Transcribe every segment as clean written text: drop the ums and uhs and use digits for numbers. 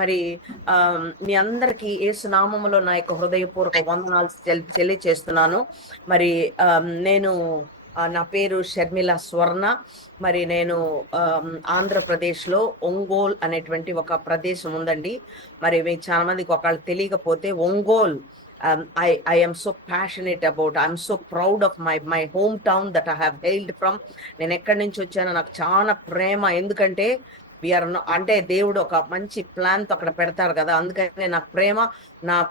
మరి మీ అందరికీ యేసు నామములో నా యొక్క హృదయపూర్వక వందనాలు తెలియచేస్తున్నాను. మరి నేను నా పేరు షర్మిల స్వర్ణ. మరి నేను ఆంధ్రప్రదేశ్లో ఒంగోల్ అనేటువంటి ఒక ప్రదేశం ఉందండి. మరి మీకు చాలా మందికి ఒకళ్ళు తెలియకపోతే Ongole, I am so passionate about. I'm so proud of my hometown that I have hailed from. నేను ఎక్కడి నుంచి వచ్చానో నాకు చాలా ప్రేమ. ఎందుకంటే వీఆర్ అంటే దేవుడు ఒక మంచి ప్లాన్ తో అక్కడ పెడతారు కదా, అందుకనే నాకు ప్రేమ.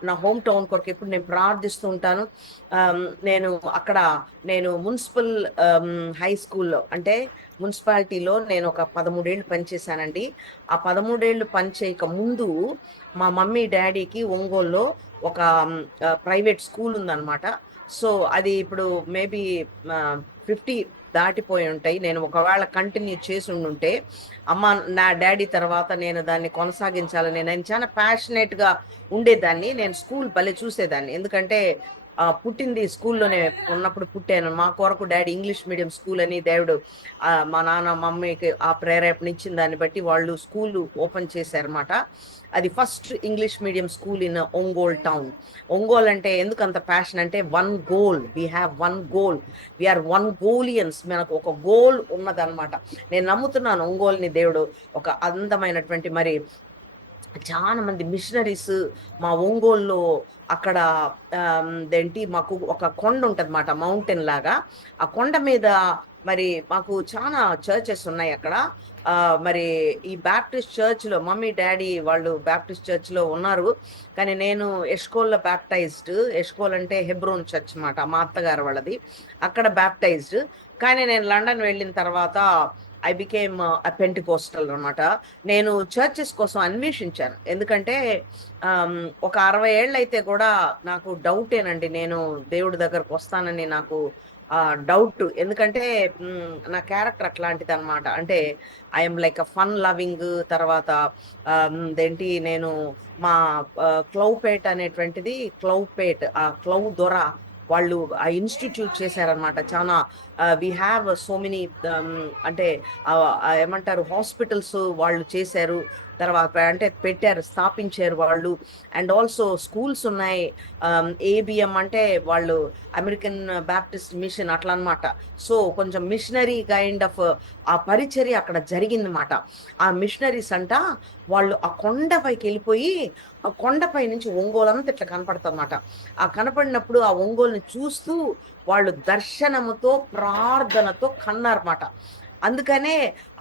నా హోమ్ టౌన్ కొరకు ఎప్పుడు నేను ప్రార్థిస్తూ ఉంటాను. నేను అక్కడ మున్సిపల్ హై స్కూల్లో అంటే మున్సిపాలిటీలో నేను ఒక 13 ఏళ్ళు పనిచేశానండి. ఆ 13 ఏళ్ళు పనిచేయక ముందు మా మమ్మీ డాడీకి ఒంగోలులో ఒక ప్రైవేట్ స్కూల్ ఉందన్నమాట. సో అది ఇప్పుడు మేబీ 50 దాటిపోయి ఉంటాయి. నేను ఒకవేళ కంటిన్యూ చేసి ఉండుంటే అమ్మ నా డాడీ తర్వాత నేను దాన్ని కొనసాగించాలని నేను చాలా ప్యాషనేట్గా ఉండేదాన్ని. నేను స్కూల్ భలే చూసేదాన్ని. ఎందుకంటే పుట్టింది స్కూల్లోనే ఉన్నప్పుడు పుట్టాను. మా కొరకు డాడీ ఇంగ్లీష్ మీడియం స్కూల్ అని దేవుడు మా నాన్న మమ్మీకి ఆ ప్రేరేపణ ఇచ్చిన దాన్ని బట్టి వాళ్ళు స్కూల్ ఓపెన్ చేశారన్నమాట. అది first English medium school in Ongole town. Ongole అంటే ఎందుకు అంత ప్యాషన్ అంటే one goal, we have one goal, we are one goalians. మనకు ఒక గోల్ ఉన్నదన్నమాట. నేను నమ్ముతున్నాను ఒంగోల్ని దేవుడు ఒక అందమైనటువంటి మరి చాలా మంది మిషనరీస్ మా ఒంగోలులో అక్కడ ఏంటి మాకు ఒక కొండ ఉంటదన్నమాట, మౌంటైన్ లాగా. ఆ కొండ మీద మరి మాకు చాలా చర్చెస్ ఉన్నాయి అక్కడ. మరి ఈ బ్యాప్టిస్ట్ చర్చ్లో మమ్మీ డాడీ వాళ్ళు బ్యాప్టిస్ట్ చర్చ్లో ఉన్నారు. కానీ నేను ఎష్కోల్లో బ్యాప్టైజ్డ్. ఎష్కోల్ అంటే హెబ్రోన్ చర్చ్ అన్నమాట, మా అత్తగారు వాళ్ళది. అక్కడ బ్యాప్టైజ్డ్. కానీ నేను లండన్ వెళ్ళిన తర్వాత ఐ బికేమ్ అ పెంటికోస్టల్ అనమాట. నేను చర్చెస్ కోసం అన్వేషించాను. ఎందుకంటే ఒక 60 ఏళ్ళు అయితే కూడా నాకు డౌటేనండి, నేను దేవుడి దగ్గరకు వస్తానని నాకు డౌట్. ఎందుకంటే నా క్యారెక్టర్ అట్లాంటిది అనమాట. అంటే I'm like a fun loving. తర్వాత ఏంటి నేను మా క్లౌపేట్ అనేటువంటిది క్లౌపేట్ ఆ క్లౌ దొర వాళ్ళు ఆ ఇన్స్టిట్యూట్ చేశారనమాట. చాలా వీ హ్యావ్ సో మెనీ అంటే ఏమంటారు హాస్పిటల్స్ వాళ్ళు చేశారు. తర్వాత అంటే పెట్టారు, స్థాపించారు వాళ్ళు. అండ్ ఆల్సో స్కూల్స్ ఉన్నాయి. ఏబిఎం అంటే వాళ్ళు అమెరికన్ బ్యాప్టిస్ట్ మిషన్ అట్లా అనమాట. సో కొంచెం మిషనరీ కైండ్ ఆఫ్ ఆ పరిచర్య అక్కడ జరిగిందన్నమాట. ఆ మిషనరీస్ అంట వాళ్ళు ఆ కొండపైకి వెళ్ళిపోయి ఆ కొండపై నుంచి ఒంగోలంతా ఇట్లా కనపడుతుందన్నమాట. ఆ కనపడినప్పుడు ఆ ఒంగోలుని చూస్తూ వాళ్ళు దర్శనముతో ప్రార్థనతో కన్నారన్నమాట. అందుకనే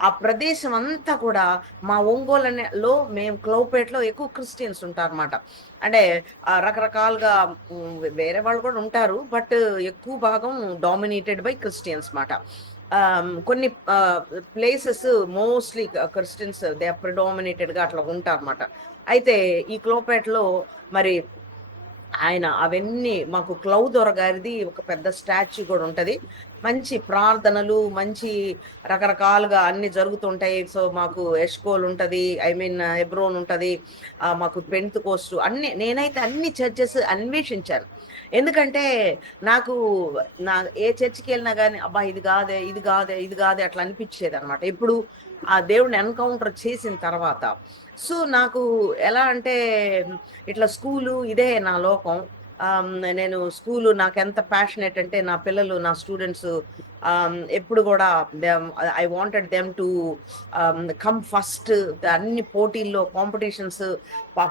ఆ ప్రదేశం అంతా కూడా మా ఒంగోలులో మేము క్లౌపేట్లో ఎక్కువ క్రిస్టియన్స్ ఉంటారన్నమాట. అంటే రకరకాలుగా వేరే వాళ్ళు కూడా ఉంటారు, బట్ ఎక్కువ భాగం డామినేటెడ్ బై క్రిస్టియన్స్ మాట. కొన్ని places mostly Christians they are ప్రిడామినేటెడ్గా అట్లా ఉంటారన్నమాట. అయితే ఈ క్లౌపేట్లో మరి ఆయన అవన్నీ మాకు క్లౌ దొరగారిది ఒక పెద్ద స్టాచ్యూ కూడా ఉంటది. మంచి ప్రార్థనలు, మంచి రకరకాలుగా అన్ని జరుగుతుంటాయి. సో మాకు ఎష్కోల్ ఉంటది, ఐ మీన్ హెబ్రోన్ ఉంటది, మాకు పెంతెకోస్తు అన్ని. నేనైతే అన్ని చర్చెస్ అన్వేషించాను. ఎందుకంటే నాకు ఏ చర్చికి వెళ్ళినా కానీ అబ్బా ఇది కాదే ఇది కాదే ఇది కాదే అట్లా అనిపించేది అనమాట ఎప్పుడు ఆ దేవుడిని ఎన్కౌంటర్ చేసిన తర్వాత. సో నాకు ఎలా అంటే ఇట్లా స్కూలు ఇదే నా లోకం. నేను స్కూలు నాకు ఎంత ప్యాషనేట్ అంటే నా పిల్లలు నా స్టూడెంట్స్ ఎప్పుడు కూడా I wanted them to come first. అన్ని పోటీల్లో కాంపిటీషన్స్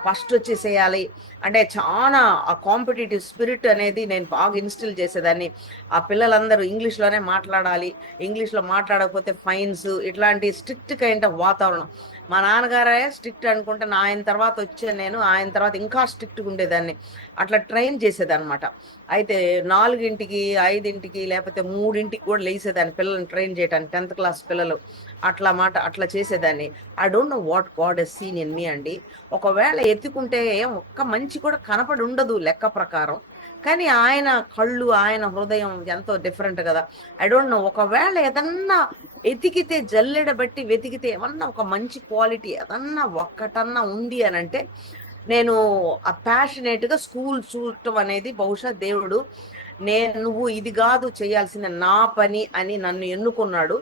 ఫస్ట్ వచ్చేసేయాలి అంటే చాలా ఆ కాంపిటేటివ్ స్పిరిట్ అనేది నేను బాగా ఇన్స్టిల్ చేసేదాన్ని. ఆ పిల్లలందరూ ఇంగ్లీష్లోనే మాట్లాడాలి, ఇంగ్లీష్లో మాట్లాడకపోతే ఫైన్స్, ఇట్లాంటి స్ట్రిక్ట్ కైండ్ ఆఫ్ వాతావరణం. మా నాన్నగారే స్ట్రిక్ట్ అనుకుంటే ఆయన తర్వాత వచ్చాను నేను, ఆయన తర్వాత ఇంకా స్ట్రిక్ట్గా ఉండేదాన్ని. అట్లా ట్రైన్ చేసేదన్నమాట. అయితే 4ంటికి 5ంటికి లేకపోతే 3ంటికి కూడా లేసేదాన్ని పిల్లల్ని ట్రైన్ చేయడానికి, 10th క్లాస్ పిల్లలు అట్లా మాట అట్లా చేసేదాన్ని. I don't know what God has seen in me అండి. ఒకవేళ ఎత్తుకుంటే ఒక్క మంచి కూడా కనపడి ఉండదు లెక్క ప్రకారం, కానీ ఆయన కళ్ళు ఆయన హృదయం ఎంతో డిఫరెంట్ కదా. ఐ డోంట్ నో, ఒకవేళ ఏదన్నా ఎతికితే జల్లెడ బట్టి వెతికితే ఏమన్నా ఒక మంచి క్వాలిటీ ఏదన్నా ఒక్కటన్నా ఉంది అని అంటే నేను ఆ ప్యాషనేట్గా స్కూల్ చూడటం అనేది బహుశా దేవుడు నువ్వు ఇది కాదు చేయాల్సిన నా పని అని నన్ను ఎన్నుకున్నాడు.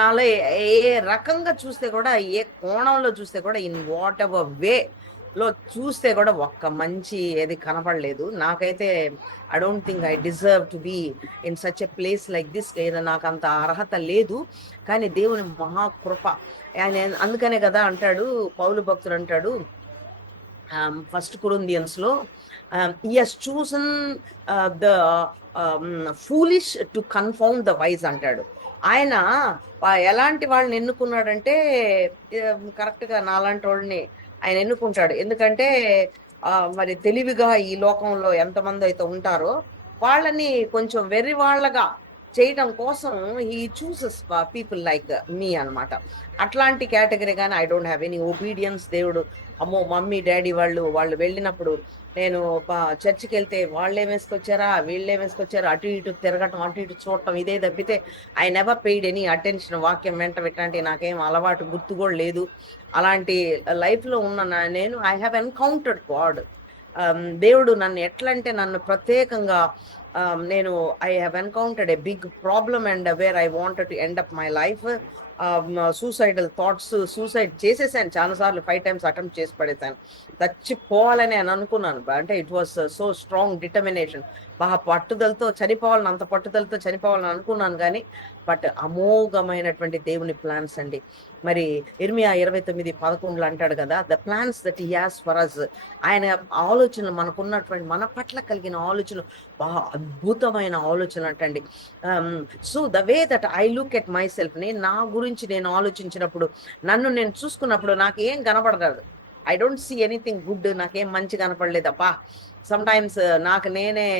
నాలో ఏ రకంగా చూస్తే కూడా, ఏ కోణంలో చూస్తే కూడా, ఇన్ వాట్ ఎవర్ వే లో చూస్తే కూడా ఒక్క మంచి ఏది కనపడలేదు నాకైతే. I don't think I deserve to be in such a place like this. నాకు అంత అర్హత లేదు, కానీ దేవుని మహాకృప. ఆయన అందుకనే కదా అంటాడు పౌలు భక్తుడు అంటాడు ఫస్ట్ కొరింథియన్స్ లో, he has chosen the foolish to confound the wise అంటాడు. ఆయన ఎలాంటి వాళ్ళని ఎన్నుకున్నాడంటే, కరెక్ట్ గా నాలాంటి వాళ్ళని ఆయన ఎన్నుకుంటాడు. ఎందుకంటే మరి తెలివిగా ఈ లోకంలో ఎంతమంది అయితే ఉంటారో వాళ్ళని కొంచెం వెర్రి వాళ్ళగా చేయటం కోసం హీ చూసెస్ పీపుల్ లైక్ మీ అన్నమాట. అట్లాంటి కేటగిరీ. కానీ I don't have any obedience. దేవుడు అమ్మో మమ్మీ డాడీ వాళ్ళు వెళ్ళినప్పుడు నేను చర్చికి వెళ్తే వాళ్ళేం వేసుకొచ్చారా వీళ్ళేం వేసుకొచ్చారా, అటు ఇటు తిరగటం అటు ఇటు చూడటం ఇదే తప్పితే I never paid any attention. వాక్యం వెంట ఇట్లాంటి నాకేం అలవాటు గుర్తు కూడా లేదు. అలాంటి లైఫ్ లో ఉన్న నేను ఐ హ్యావ్ ఎన్కౌంటర్డ్ గాడ్. దేవుడు నన్ను ఎట్లా అంటే, నన్ను ప్రత్యేకంగా నేను I have encountered a big problem and where I wanted to end up my life. Suicidal thoughts, suicide చేసేసాను చాలాసార్లు, 5 times అటెంప్ట్ చేసి పడేసాను. చచ్చిపోవాలని అని అనుకున్నాను. అంటే it was so strong determination. బాగా పట్టుదలతో చనిపోవాలని, అంత పట్టుదలతో చనిపోవాలని అనుకున్నాను. కానీ బట్ అమోఘమైనటువంటి దేవుని ప్లాన్స్ అండి. మరి ఇర్మియా 29:11 అంటాడు కదా, the plans that he has for us. ఆయన ఆలోచనలు, మనకున్నటువంటి మన పట్ల కలిగిన ఆలోచనలు బాగా అద్భుతమైన ఆలోచనలు అంటండి. So the way that I look at my self, నేను నా గురించి నేను ఆలోచించినప్పుడు, నన్ను నేను చూసుకున్నప్పుడు నాకు ఏం కనపడదు. I don't see anything good. నాకేం మంచి కనపడలేదప్పా. సమ్ టైమ్స్ నాకు నేనే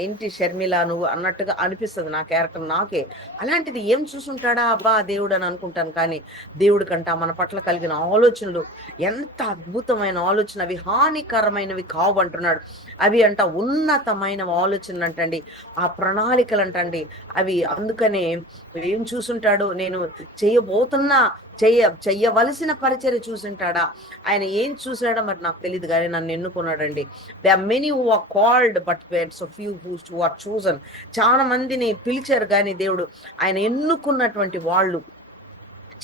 ఏంటి షర్మిల నువ్వు అన్నట్టుగా అనిపిస్తుంది నా క్యారెక్టర్ నాకే. అలాంటిది ఏం చూసుంటాడా అబ్బా దేవుడు అని అనుకుంటాను. కానీ దేవుడి కంట మన పట్ల కలిగిన ఆలోచనలు ఎంత అద్భుతమైన ఆలోచన, అవి హానికరమైనవి కావు అంటున్నాడు. అవి అంట ఉన్నతమైన ఆలోచనలు అంటండి, ఆ ప్రణాళికలు అంటండి అవి. అందుకనే ఏం చూసుంటాడు, నేను చేయబోతున్నా చెయ్యవలసిన పరిచర్య చూసింటాడా, ఆయన ఏం చూసాడో మరి నాకు తెలియదు. కానీ నన్ను ఎన్నుకున్నాడండి. They are many who are called but so few who are chosen. చాలా మందిని పిలిచారు కానీ దేవుడు ఆయన ఎన్నుకున్నటువంటి వాళ్ళు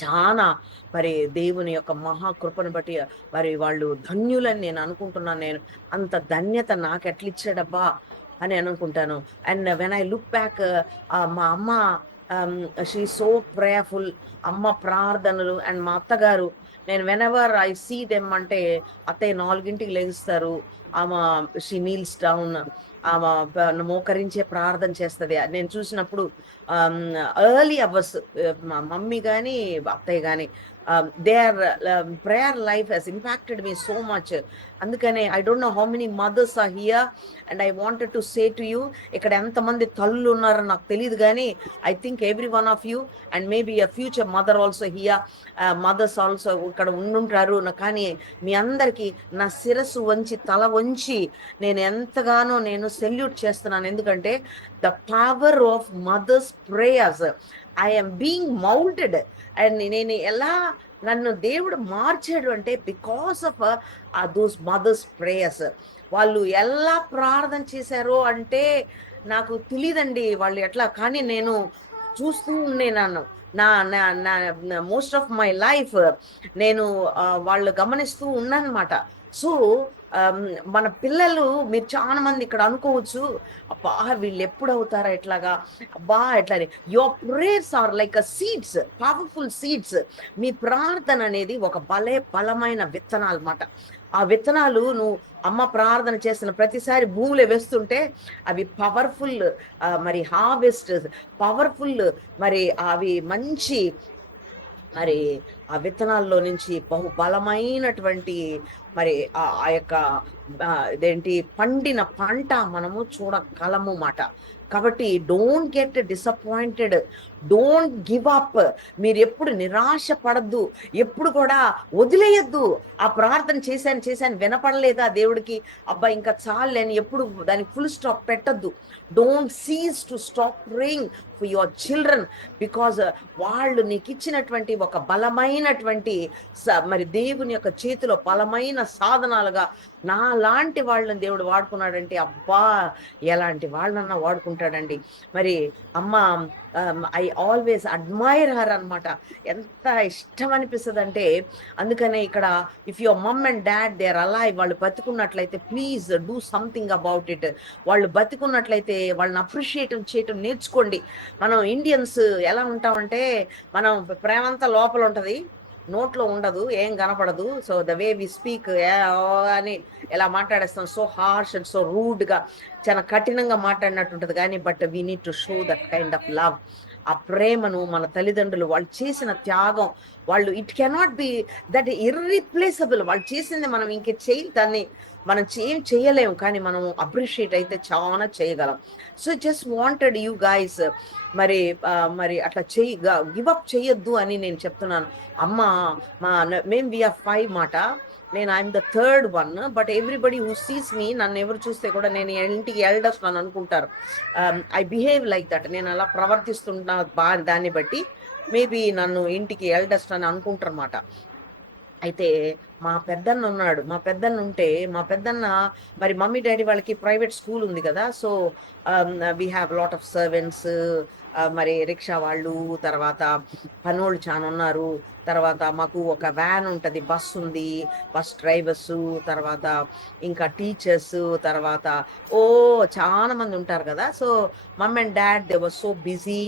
చాలా మరి దేవుని యొక్క మహాకృపను బట్టి మరి వాళ్ళు ధన్యులని నేను అనుకుంటున్నాను. నేను అంత ధన్యత నాకు ఎట్లిచ్చాడబ్బా అని అనుకుంటాను. And when I look back, మా అమ్మ షీ సో ప్రేయర్ఫుల్. అమ్మ ప్రార్థనలు అండ్ మా అత్తగారు, నేను వెనెవర్ ఐ సీ దెమ్ అంటే, అత్తయ్య 4ంటికి లెగుస్తారు, ఆమె షీ నీల్స్ డౌన్, ఆమె మోకరించే ప్రార్థన చేస్తుంది. నేను చూసినప్పుడు ఎర్లీ అవర్స్ మా మమ్మీ కానీ అత్తయ్య కానీ their prayer life has impacted me so much. అందుకనే I don't know how many mothers are here and I wanted to say to you, ఇక్కడ ఎంతమంది తల్లులు ఉన్నారో నాకు తెలియదు. కానీ I think every one of you and maybe a future mother also here, mothers also ఇక్కడ ఉండుంటారు. కానీ మీ అందరికీ నా శిరస్సు వంచి తల వంచి నేను ఎంతగానో నేను సెల్యూట్ చేస్తున్నాను. ఎందుకంటే the power of mothers prayers, I am being molded. And నేను ఎలా నన్ను దేవుడు మార్చాడు అంటే because of those mothers prayers. వాళ్ళు ఎలా ప్రార్థన చేశారో అంటే నాకు తెలియదండి వాళ్ళు ఎట్లా. కానీ నేను చూస్తూ ఉండేనాను నా మోస్ట్ ఆఫ్ మై లైఫ్ నేను వాళ్ళు గమనిస్తూ ఉన్నానమాట. సో మన పిల్లలు, మీరు చాలా మంది ఇక్కడ అనుకోవచ్చు, అబ్బా వీళ్ళు ఎప్పుడు అవుతారా ఎట్లాగా, అబ్బా ఎట్లా. Your prayers are like seeds, powerful seeds. మీ ప్రార్థన అనేది ఒక బలమైన విత్తనాలు అన్నమాట. ఆ విత్తనాలు నువ్వు అమ్మ ప్రార్థన చేస్తున్న ప్రతిసారి భూమిలో వేస్తుంటే అవి పవర్ఫుల్ మరి హార్వెస్ట్, పవర్ఫుల్ మరి అవి మంచి మరి ఆ విత్తనాల్లో నుంచి బలమైనటువంటి మరి ఆ యొక్క ఇదేంటి పండిన పంట మనము చూడగలము మాట. కాబట్టి don't get disappointed, don't give up. మీరు ఎప్పుడు నిరాశ పడద్దు, ఎప్పుడు కూడా వదిలేయద్దు. ఆ ప్రార్థన చేశాను వినపడలేదా దేవుడికి, అబ్బా ఇంకా చాలని ఎప్పుడు దానికి ఫుల్ స్టాప్ పెట్టద్దు. Don't cease to stop praying for your children, because వాళ్ళు నీకు ఇచ్చినటువంటి ఒక బలమైనటువంటి మరి దేవుని యొక్క చేతిలో బలమైన సాధనాలుగా నా లాంటి వాళ్ళని దేవుడు వాడుకున్నాడంటే, అబ్బా ఎలాంటి వాళ్ళన్నా వాడుకుంటాడు. ఉంటాడండి. మరి అమ్మ ఐ ఆల్వేస్ అడ్మైర్ హర్ అనమాట. ఎంత ఇష్టం అనిపిస్తదంటే, అందుకనే ఇక్కడ if your mom and dad they are alive, వాళ్ళు బతికున్నట్లయితే please do something about it. వాళ్ళు బతికున్నట్లయితే వాళ్ళని అప్రిషియేట్ చేయటం నేర్చుకోండి. మనం ఇండియన్స్ ఎలా ఉంటామంటే, మనం ప్రేమంతా లోపల ఉంటది, నోట్లో ఉండదు, ఏం కనపడదు. So the way we speak అని ఎలా మాట్లాడేస్తాం, so harsh and so rude గా, చాలా కఠినంగా మాట్లాడినట్టు ఉంటది. కానీ but we need to show that kind of love. ఆ ప్రేమను మన తల్లిదండ్రులు వాళ్ళు చేసిన త్యాగం, వాళ్ళు it cannot be that irreplaceable. వాళ్ళు చేసింది మనం ఇంక దాన్ని మనం ఏం చేయలేము, కానీ మనం అప్రిషియేట్ అయితే చాలా చేయగలం. So just wanted you guys, మరి మరి అట్లా గివ్ అప్ చేయొద్దు అని నేను చెప్తున్నాను. అమ్మ మేము వీఆర్ 5 మాట, నేను I'm the third one, but everybody who sees మీ, నన్ను ఎవరు చూస్తే కూడా నేను ఇంటికి ఎల్డర్స్ అని అనుకుంటారు. ఐ బిహేవ్ లైక్ దట్, నేను అలా ప్రవర్తిస్తున్నా దాన్ని బట్టి మేబీ నన్ను ఇంటికి ఎల్డర్స్ అని అనుకుంటారు అన్నమాట. అయితే మా పెద్దన్న ఉన్నాడు. మా పెద్దన్న మరి మమ్మీ డాడీ వాళ్ళకి ప్రైవేట్ స్కూల్ ఉంది కదా. So we have lot of servants, మరి రిక్షా వాళ్ళు, తర్వాత పనోళ్ళు చాలా ఉన్నారు. తర్వాత మాకు ఒక వ్యాన్ ఉంటుంది, బస్ ఉంది, బస్ డ్రైవర్స్, తర్వాత ఇంకా టీచర్స్, తర్వాత చాలా మంది ఉంటారు కదా. So mom and dad they were so busy.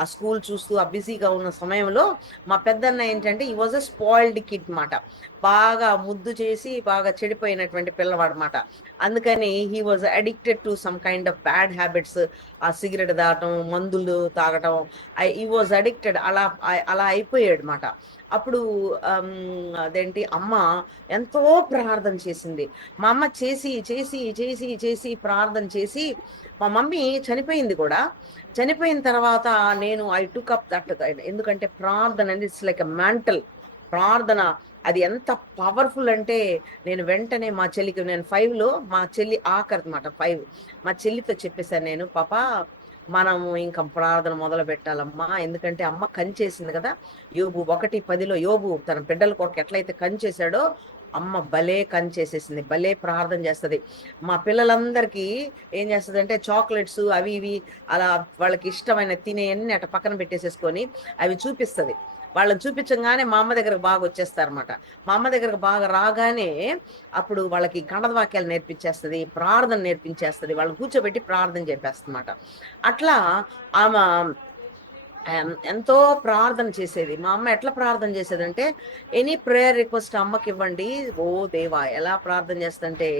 ఆ స్కూల్ చూస్తూ ఆ బిజీగా ఉన్న సమయంలో మా పెద్దన్న ఏంటంటే ఈ వాజ్ అ స్పాయిల్డ్ కిడ్ మాట. బాగా ముద్దు చేసి బాగా చెడిపోయినటువంటి పిల్లవాడు మాట. అందుకని he was addicted to some kind of bad habits. ఆ సిగరెట్ తాగటం, మందులు తాగటం, ఈ వాజ్ అడిక్టెడ్. అలా అయిపోయాడు మాట. అప్పుడు అదేంటి, అమ్మ ఎంతో ప్రార్థన చేసింది. మా అమ్మ చేసి చేసి చేసి చేసి ప్రార్థన చేసి మా మమ్మీ చనిపోయింది కూడా. చనిపోయిన తర్వాత నేను ఐ టుక్ అప్ దట్, ఎందుకంటే ప్రార్థన అనేది ఇట్స్ లైక్ ఎ మెంటల్ ప్రార్థన. అది ఎంత పవర్ఫుల్ అంటే, నేను వెంటనే మా చెల్లికి, నేను 5లో, మా చెల్లి ఆఖరి అనమాట 5, మా చెల్లితో చెప్పేశాను నేను, పాపా మనము ఇంకా ప్రార్థన మొదలు పెట్టాలమ్మా, ఎందుకంటే అమ్మ కంచేసింది కదా. యోబు 1:10లో యోబు తన బిడ్డల కొరకు ఎట్లయితే కంచేశాడో, అమ్మ భలే కంచేసేసింది, భలే ప్రార్థన చేస్తుంది. మా పిల్లలందరికీ ఏం చేస్తుంది అంటే, చాక్లెట్స్ అవి ఇవి అలా వాళ్ళకి ఇష్టమైన తినేయన్ని అట్ట పక్కన పెట్టేసేసుకొని అవి చూపిస్తుంది. వాళ్ళని చూపించగానే మా అమ్మ దగ్గరకు బాగా వచ్చేస్తారన్నమాట. మా అమ్మ దగ్గరకు బాగా రాగానే అప్పుడు వాళ్ళకి కన్నడ వాక్యాలు నేర్పించేస్తుంది, ప్రార్థన నేర్పించేస్తుంది, వాళ్ళని కూర్చోబెట్టి ప్రార్థన చెప్పేస్తుందన్నమాట. అట్లా ఆమె ఎంతో ప్రార్థన చేసేది. మా అమ్మ ఎట్లా ప్రార్థన చేసేదంటే, ఎనీ ప్రేయర్ రిక్వెస్ట్ అమ్మకి ఇవ్వండి. ఓ దేవా, ఎలా ప్రార్థన చేస్తుంటే,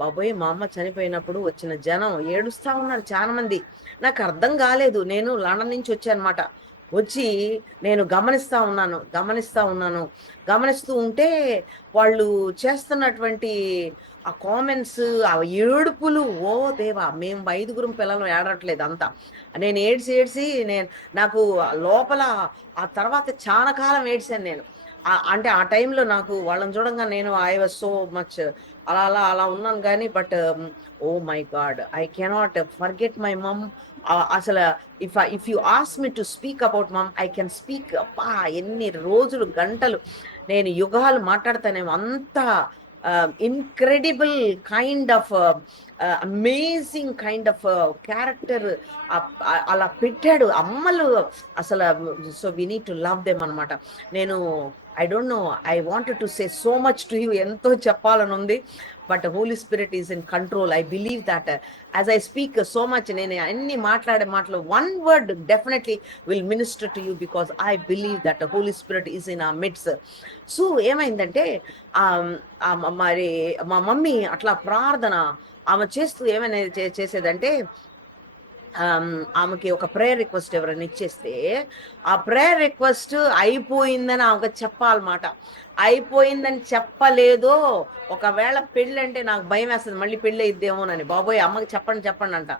బాబోయ్ మా అమ్మ చనిపోయినప్పుడు వచ్చిన జనం ఏడుస్తా ఉన్నారు చాలా మంది. నాకు అర్థం కాలేదు. నేను లండన్ నుంచి వచ్చానమాట. వచ్చి నేను గమనిస్తూ ఉంటే వాళ్ళు చేస్తున్నటువంటి ఆ కామెంట్స్, ఆ ఏడుపులు, ఓ దేవా, మేము 5 పిల్లలు ఏడట్లేదు అంతా. నేను ఏడ్చి నాకు లోపల ఆ తర్వాత చాలా కాలం ఏడ్చాను నేను. అంటే ఆ టైంలో నాకు వాళ్ళని చూడంగా నేను ఐ వాజ్ సో మచ్ అలా ఉన్నాను. కానీ but oh my God, I cannot forget my mom. అసలు if you ask me to speak about mom, I can speak. అబ్బా, ఎన్ని రోజులు, గంటలు, నేను యుగాలు మాట్లాడతానేమో. అంత incredible kind of amazing kind of character అలా పెట్టాడు అమ్మలు అసలు. So we need to love them అనమాట. నేను I don't know, I wanted to say so much to you, ఎంతో చెప్పాలని ఉంది, but Holy Spirit is in control. I believe that as I speak so much, నేను అన్ని మాట్లాడే మాటలు one word definitely will minister to you, because I believe that Holy Spirit is in a midst. So ఏమైందంటే, మరి మా mummy అట్లా ప్రార్థన ఆమె చేస్తూ ఏమైనా చేసేదంటే, ఆమెకి ఒక ప్రేయర్ రిక్వెస్ట్ ఎవరైనా ఇచ్చేస్తే, ఆ ప్రేయర్ రిక్వెస్ట్ అయిపోయిందని ఆమెకు చెప్పాలన్నమాట. అయిపోయిందని చెప్పలేదో, ఒకవేళ పెళ్ళి అంటే నాకు భయం వేస్తుంది, మళ్ళీ పెళ్ళి అయిద్దేమోనని. బాబోయ్ అమ్మకి చెప్పండి అంట.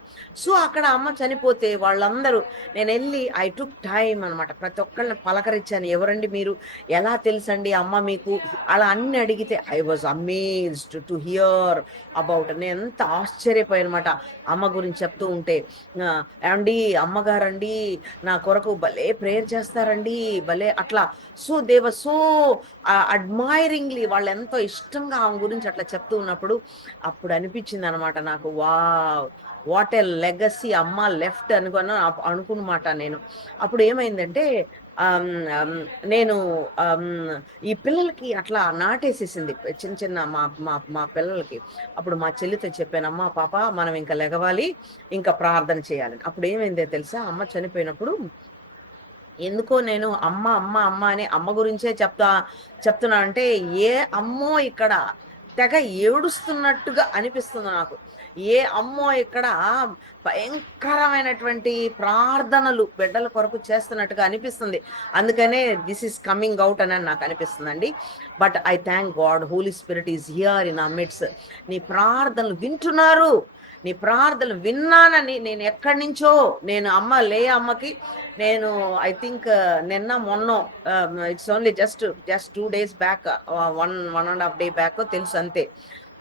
సో అక్కడ అమ్మ చనిపోతే వాళ్ళందరూ, నేను వెళ్ళి ఐ టుక్ టైం అనమాట, ప్రతి ఒక్కళ్ళని పలకరించాను. ఎవరండి మీరు, ఎలా తెలుసండి అమ్మ మీకు, అలా అన్ని అడిగితే I was amazed to hear about. నేను ఎంత ఆశ్చర్యపోయానమాట అమ్మ గురించి చెప్తూ ఉంటే. ఏమండి అమ్మగారండి నా కొరకు భలే ప్రేయర్ చేస్తారండి, భలే అట్లా. So they were so admiringly, వాళ్ళు ఎంతో ఇష్టంగా ఆమె గురించి అట్లా చెప్తూ ఉన్నప్పుడు అప్పుడు అనిపించింది అనమాట నాకు, వావ్ వాట్ ఎ లెగసీ అమ్మ లెఫ్ట్ అనుకున్నమాట నేను. అప్పుడు ఏమైందంటే ఆమ్, ఆమ్, నేను ఆమ్, ఈ పిల్లలకి అట్లా నాటేసేసింది, చిన్న చిన్న మా మా మా పిల్లలకి. అప్పుడు మా చెల్లితో చెప్పాను, అమ్మ పాప మనం ఇంకా లెగవాలి, ఇంకా ప్రార్థన చేయాలని. అప్పుడు ఏమైందో తెలుసా, అమ్మ చనిపోయినప్పుడు ఎందుకో నేను అమ్మ అమ్మ అమ్మ అని అమ్మ గురించే చెప్తున్నా అంటే, ఏ అమ్మో ఇక్కడ తెగ ఏడుస్తున్నట్టుగా అనిపిస్తుంది నాకు. ఏ అమ్మో ఇక్కడ భయంకరమైనటువంటి ప్రార్థనలు బిడ్డల కొరకు చేస్తున్నట్టుగా అనిపిస్తుంది. అందుకనే దిస్ ఈస్ కమింగ్ అవుట్ అని నాకు అనిపిస్తుందండి. But I thank God, Holy Spirit is here in our midst. నీ ప్రార్థనలు వింటున్నారు, నీ ప్రార్థనలు విన్నానని నేను ఎక్కడి నుంచో, నేను అమ్మకి నేను ఐ థింక్ నిన్న మొన్న, it's only just 2 days back, 1.5 day back తెలుసు అంతే.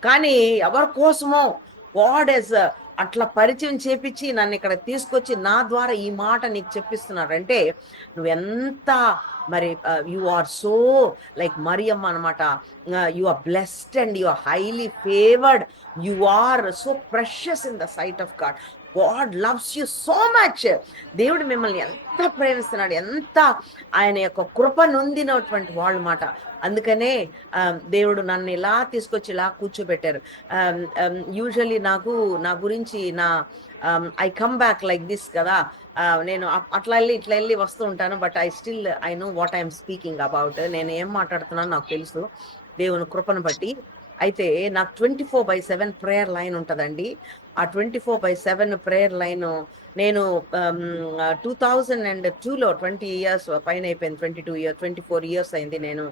కానీ ఎవరి కోసమో గాడ్ హెస్ అట్లా పరిచయం చేపించి నన్ను ఇక్కడ తీసుకొచ్చి నా ద్వారా ఈ మాట నీకు చెప్పిస్తున్నాడంటే, నువ్వెంత మరి you are so like Mariyamma అనమాట. You are blessed and you are highly favoured, you are so precious in the sight of God. God loves you so much. దేవుడు మిమ్మల్ని ఎంత ప్రేమిస్తున్నాడు, ఎంత ఆయన యొక్క కృప నొందినటువంటి వాళ్ళు మాట. అందుకనే దేవుడు నన్ను ఇలా తీసుకొచ్చి ఇలా కూర్చోబెట్టారు. యూజువల్లీ నా గురించి I come back like this కదా. నేను అట్లా వెళ్ళి ఇట్లా వెళ్ళి వస్తూ ఉంటాను. But I know what I'm speaking about. నేను ఏం మాట్లాడుతున్నాను నాకు తెలుసు దేవుని కృపను బట్టి. అయితే నాకు 24/7 ప్రేయర్ లైన్ ఉంటుందండి. ఆ 24/7 ప్రేయర్ లైన్ నేను 2002లో 20 years పైన అయిపోయింది, 24 years అయింది. నేను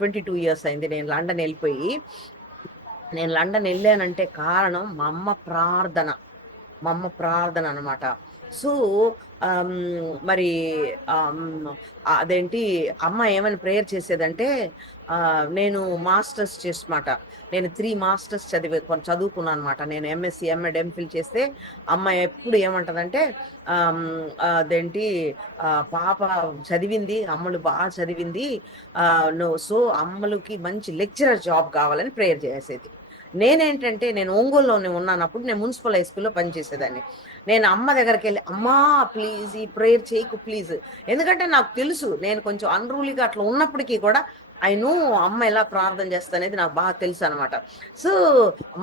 22 years అయింది నేను లండన్ వెళ్ళిపోయి. నేను లండన్ వెళ్ళానంటే కారణం మా అమ్మ ప్రార్థన అనమాట. సో మరి అదేంటి అమ్మ ఏమని ప్రేయర్ చేసేదంటే, నేను మాస్టర్స్ చేసమాట, నేను 3 masters చదువుకున్నాను అనమాట. నేను ఎంఎస్సి ఎంఎడ్ ఎంఫిల్ చేస్తే అమ్మ ఎప్పుడు ఏమంటదంటే, అదేంటి పాప చదివింది, అమ్మలు బాగా చదివింది, సో అమ్మలకి మంచి లెక్చరర్ జాబ్ కావాలని ప్రేయర్ చేసేది. నేనేంటంటే నేను ఒంగోలులోనే ఉన్నానప్పుడు, నేను మున్సిపల్ హై స్కూల్లో పనిచేసేదాన్ని. నేను అమ్మ దగ్గరికి వెళ్ళి, అమ్మా ప్లీజ్ ఈ ప్రేయర్ చేయకు ప్లీజ్. ఎందుకంటే నాకు తెలుసు నేను కొంచెం అన్రూలీగా అట్లా ఉన్నప్పటికీ కూడా ఐ నో అమ్మ ఎలా ప్రార్థన చేస్తా అనేది నాకు బాగా తెలుసు అనమాట. So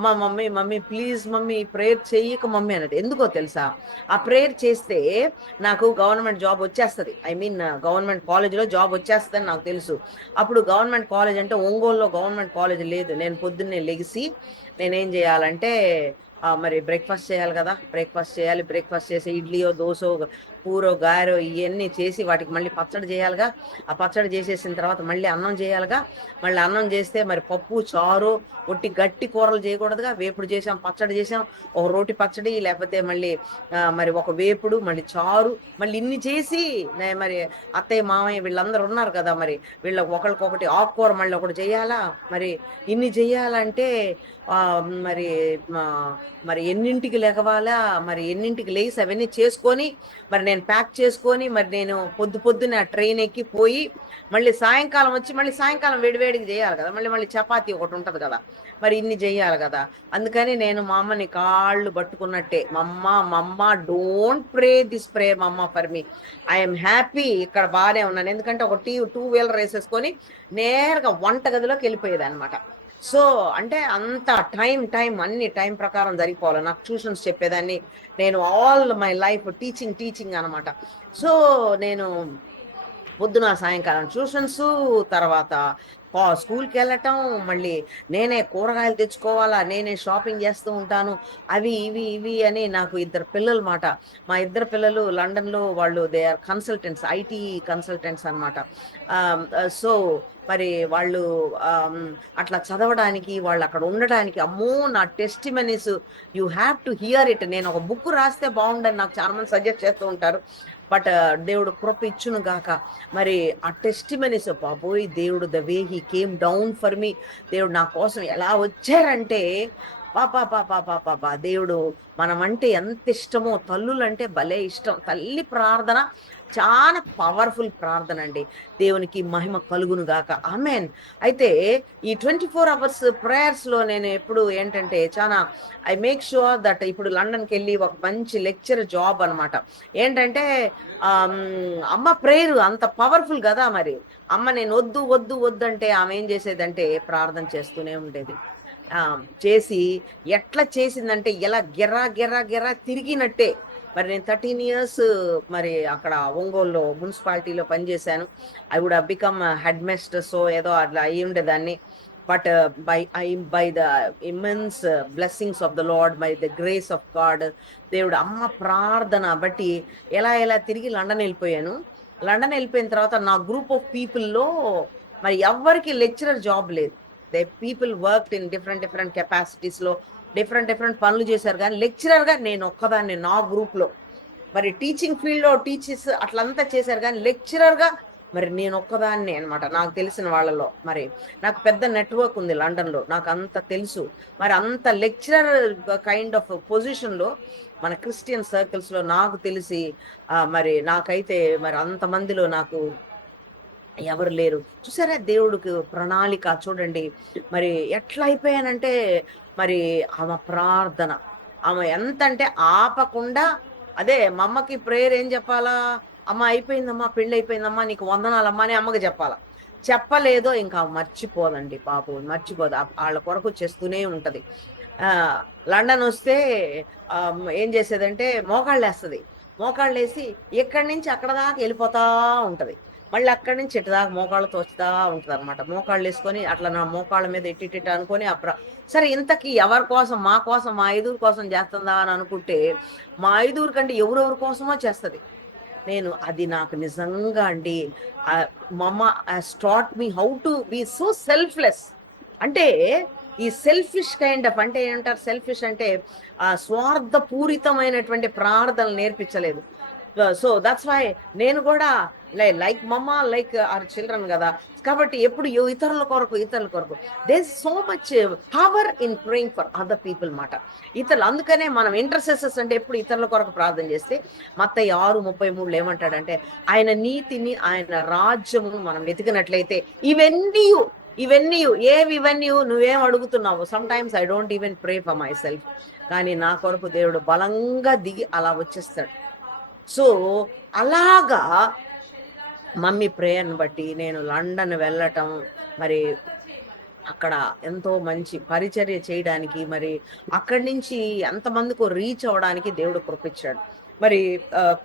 mummy please mummy prayer చెయ్యక మమ్మీ అనేది. ఎందుకో తెలుసా, ఆ ప్రేయర్ చేస్తే నాకు గవర్నమెంట్ జాబ్ వచ్చేస్తుంది, ఐ మీన్ గవర్నమెంట్ కాలేజీలో జాబ్ వచ్చేస్తుందని నాకు తెలుసు. అప్పుడు గవర్నమెంట్ కాలేజ్ అంటే ఒంగోలులో గవర్నమెంట్ కాలేజ్ లేదు. నేను పొద్దున్నే లెగిసి నేనేం చేయాలంటే మరి బ్రేక్ఫాస్ట్ చేయాలి కదా, బ్రేక్ఫాస్ట్ చేసి ఇడ్లీయో దోశో కూరో గారో ఇవన్నీ చేసి వాటికి మళ్ళీ పచ్చడి చేయాలిగా. ఆ పచ్చడి చేసేసిన తర్వాత మళ్ళీ అన్నం చేయాలిగా. మళ్ళీ అన్నం చేస్తే మరి పప్పు చారు ఒట్టి గట్టి కూరలు చేయకూడదుగా. వేపుడు చేసాం, పచ్చడి చేసాం, ఒక రోటి పచ్చడి, లేకపోతే మళ్ళీ మరి ఒక వేపుడు, మళ్ళీ చారు, మళ్ళీ ఇన్ని చేసి మరి అత్తయ్య మామయ్య వీళ్ళందరూ ఉన్నారు కదా, మరి వీళ్ళకి ఒకరికొకటి ఆకుకూర మళ్ళీ ఒకటి చేయాలా. మరి ఇన్ని చెయ్యాలంటే మరి మరి ఎన్నింటికి లెగవాలా, మరి ఎన్నింటికి లేసి అవన్నీ చేసుకొని మరి నేను ప్యాక్ చేసుకొని మరి నేను పొద్దున ట్రైన్ ఎక్కి పోయి మళ్ళీ సాయంకాలం వచ్చి మళ్ళీ సాయంకాలం వేడివేడికి చేయాలి కదా. మళ్ళీ చపాతీ ఒకటి ఉంటుంది కదా, మరి ఇన్ని చేయాలి కదా. అందుకని నేను మా అమ్మని కాళ్ళు పట్టుకున్నట్టే, మమ్మ డోంట్ ప్రే దిస్ ప్రేయర్ మమ్మ ఫర్ మీ, ఐఎమ్ హ్యాపీ ఇక్కడ బాగానే ఉన్నాను. ఎందుకంటే ఒక 2-wheeler వేసేసుకొని నేరుగా వంటగదిలోకి వెళ్ళిపోయేది అనమాట. సో అంటే అంత టైం అన్ని టైం ప్రకారం జరిగిపోవాలి. నాకు ట్యూషన్స్ చెప్పేదాన్ని నేను, ఆల్ మై లైఫ్ టీచింగ్ అనమాట. సో నేను పొద్దున సాయంకాలం ట్యూషన్స్, తర్వాత స్కూల్కి వెళ్ళటం, మళ్ళీ నేనే కూరగాయలు తెచ్చుకోవాలా, నేనే షాపింగ్ చేస్తూ ఉంటాను, అవి ఇవి అని. నాకు 2 పిల్లలు మాట. మా 2 పిల్లలు లండన్లో, వాళ్ళు they are consultants, IT consultants అనమాట. సో మరి వాళ్ళు అట్లా చదవడానికి, వాళ్ళు అక్కడ ఉండడానికి, అమ్మో నా testimonies you have to hear it. నేను ఒక బుక్ రాస్తే బాగుండని నాకు చాలా మంది సజెస్ట్ చేస్తూ ఉంటారు. బట్ దేవుడు కృప ఇచ్చును గాక. మరి ఆ టెస్టిమనీస్, బాబోయ్ దేవుడు the way he came down for me, దేవుడు నా కోసం ఎలా వచ్చారంటే దేవుడు మనమంటే ఎంత ఇష్టమో, తల్లులంటే భలే ఇష్టం. తల్లి ప్రార్థన చాలా పవర్ఫుల్ ప్రార్థన అండి. దేవునికి మహిమ కలుగును గాక. ఆమేన్. అయితే ఈ 24 అవర్స్ ప్రేయర్స్‌లో నేను ఎప్పుడు ఏంటంటే చానా ఐ మేక్ ష్యూర్ దట్ ఇప్పుడు లండన్‌కెళ్ళి ఒక మంచి లెక్చర్ జాబ్ అనమాట. ఏంటంటే అమ్మ ప్రేయర్ అంత పవర్ఫుల్ గదా మరి. అమ్మ నేను వద్దు, వద్దు, వద్దంటే ఆమె ఏం చేసేదంటే ప్రార్థన చేస్తూనే ఉండేది. చేసి ఎట్లా చేసిందంటే ఇలా గిర్రా, గిర్రా, గిర్రా తిరిగినట్టే. మరి నేను 13 ఇయర్స్ మరి అక్కడ ఒంగోలులో మున్సిపాలిటీలో పనిచేశాను. I would have become head మిస్ట్రెస్సో ఏదో అట్లా అయ్యుండేదాన్ని. But by the immense blessings of the Lord, by the grace of God, దేవుడు అమ్మ ప్రార్థన బట్టి ఎలా తిరిగి లండన్ ఎళ్ళిపోయాను. లండన్ ఎళ్ళిపోయిన తర్వాత నా గ్రూప్ ఆఫ్ పీపుల్‌లో మరి ఎవ్వరికీ లెక్చరర్ జాబ్ లేదు. పీపుల్ వర్క్డ్ ఇన్ డిఫరెంట్ కెపాసిటీస్‌లో డిఫరెంట్ పనులు చేశారు గానీ, లెక్చరర్‌గా నేనొక్కదాన్నే నా గ్రూప్‌లో. మరి టీచింగ్ ఫీల్డ్‌లో టీచర్స్ అట్లంతా చేశారు గానీ, లెక్చరర్‌గా మరి నేనొక్కదాన్నే అన్నమాట. నాకు తెలిసిన వాళ్ళలో. మరి నాకు పెద్ద నెట్‌వర్క్ ఉంది లండన్‌లో. నాకంత తెలుసు. మరి అంత లెక్చరర్ కైండ్ ఆఫ్ పొజిషన్‌లో మన క్రిస్టియన్ సర్కిల్స్‌లో నాకు తెలిసి మరి నాకైతే మరి అంతమందిలో నాకు ఎవరు లేరు. చూసారా దేవుడికి ప్రణాళిక చూడండి. మరి ఎట్లా అయిపోయానంటే మరి ఆమె ప్రార్థన. ఆమె ఎంతంటే ఆపకుండా అదే మా అమ్మకి ప్రేయర్ ఏం చెప్పాలా? "అమ్మ అయిపోయిందమ్మా, పెళ్లయిపోయిందమ్మా, నీకు వందనాలమ్మా" అని అమ్మకి చెప్పాలా. చెప్పలేదో ఇంకా మర్చిపోదండి పాపం. మర్చిపోదు. ఆళ్ళ కొరకు చేస్తూనే ఉంటది. ఆహ్, లండనొస్తే ఏం చేసేదంటే మోకాళ్ళేస్తది. మోకాళ్ళేసి ఇక్కడి నుంచి అక్కడ దాకా ఎళ్ళిపోతా ఉంటది. మళ్ళీ అక్కడి నుంచి ఇటు దాకా మోకాళ్ళు తోచుతా ఉంటదనమాట. మోకాళ్ళేసుకొని అట్లా నా మోకాళ్ళ మీద ఇట్టిట్టిట అనుకోని సరే ఇంతకీ ఎవరి కోసం, మా కోసం, మా ఐదుగురు కోసం చేస్తుందా అని అనుకుంటే, మా ఐదుగురు కంటే ఎవరెవరి కోసమో చేస్తది. అది నాకు నిజంగా అండి ah, mamma has taught me how to be so selfless. అంటే ఈ సెల్ఫిష్ కైండ్ ఆఫ్ అంటే ఏమంటారు సెల్ఫిష్ అంటే స్వార్థపూరితమైనటువంటి ప్రార్థనలు నేర్పించలేదు. సో దట్స్ వై నేను గూడా లైక్ మమ్మ లైక్ ఆర్ చిల్డ్రన్ గదా! కాబట్టి ఎప్పుడు ఇతరుల కొరకు. There is so much power in praying for other people మాట. అందుకనే మనం ఇంటర్సెసర్స్ అంటే ఎప్పుడు ఇతరుల కొరకు ప్రార్థన చేస్తే మత్తయి 6:33లో ఏమంటాడంటే, ఆయన నీతిని, ఆయన రాజ్యమును మనం వెతికినట్లయితే ఇవన్నీయు ఇవన్నీయు ఏవివన్నీయు నువ్వేం అడుగుతున్నావు? Sometimes I don't even pray for my self. కానీ నా కొరకు దేవుడు బలంగా దిగి అలా వచ్చేస్తాడు. సో, అలాగా మమ్మీ ప్రేయర్‌ని బట్టి నేను లండన్ వెళ్ళటం, మరి అక్కడ ఎంతో మంచి పరిచర్య చేయడానికి, మరి అక్కడి నుంచి ఎంతమందికో రీచ్ అవ్వడానికి దేవుడు కృపిచ్చాడు. మరి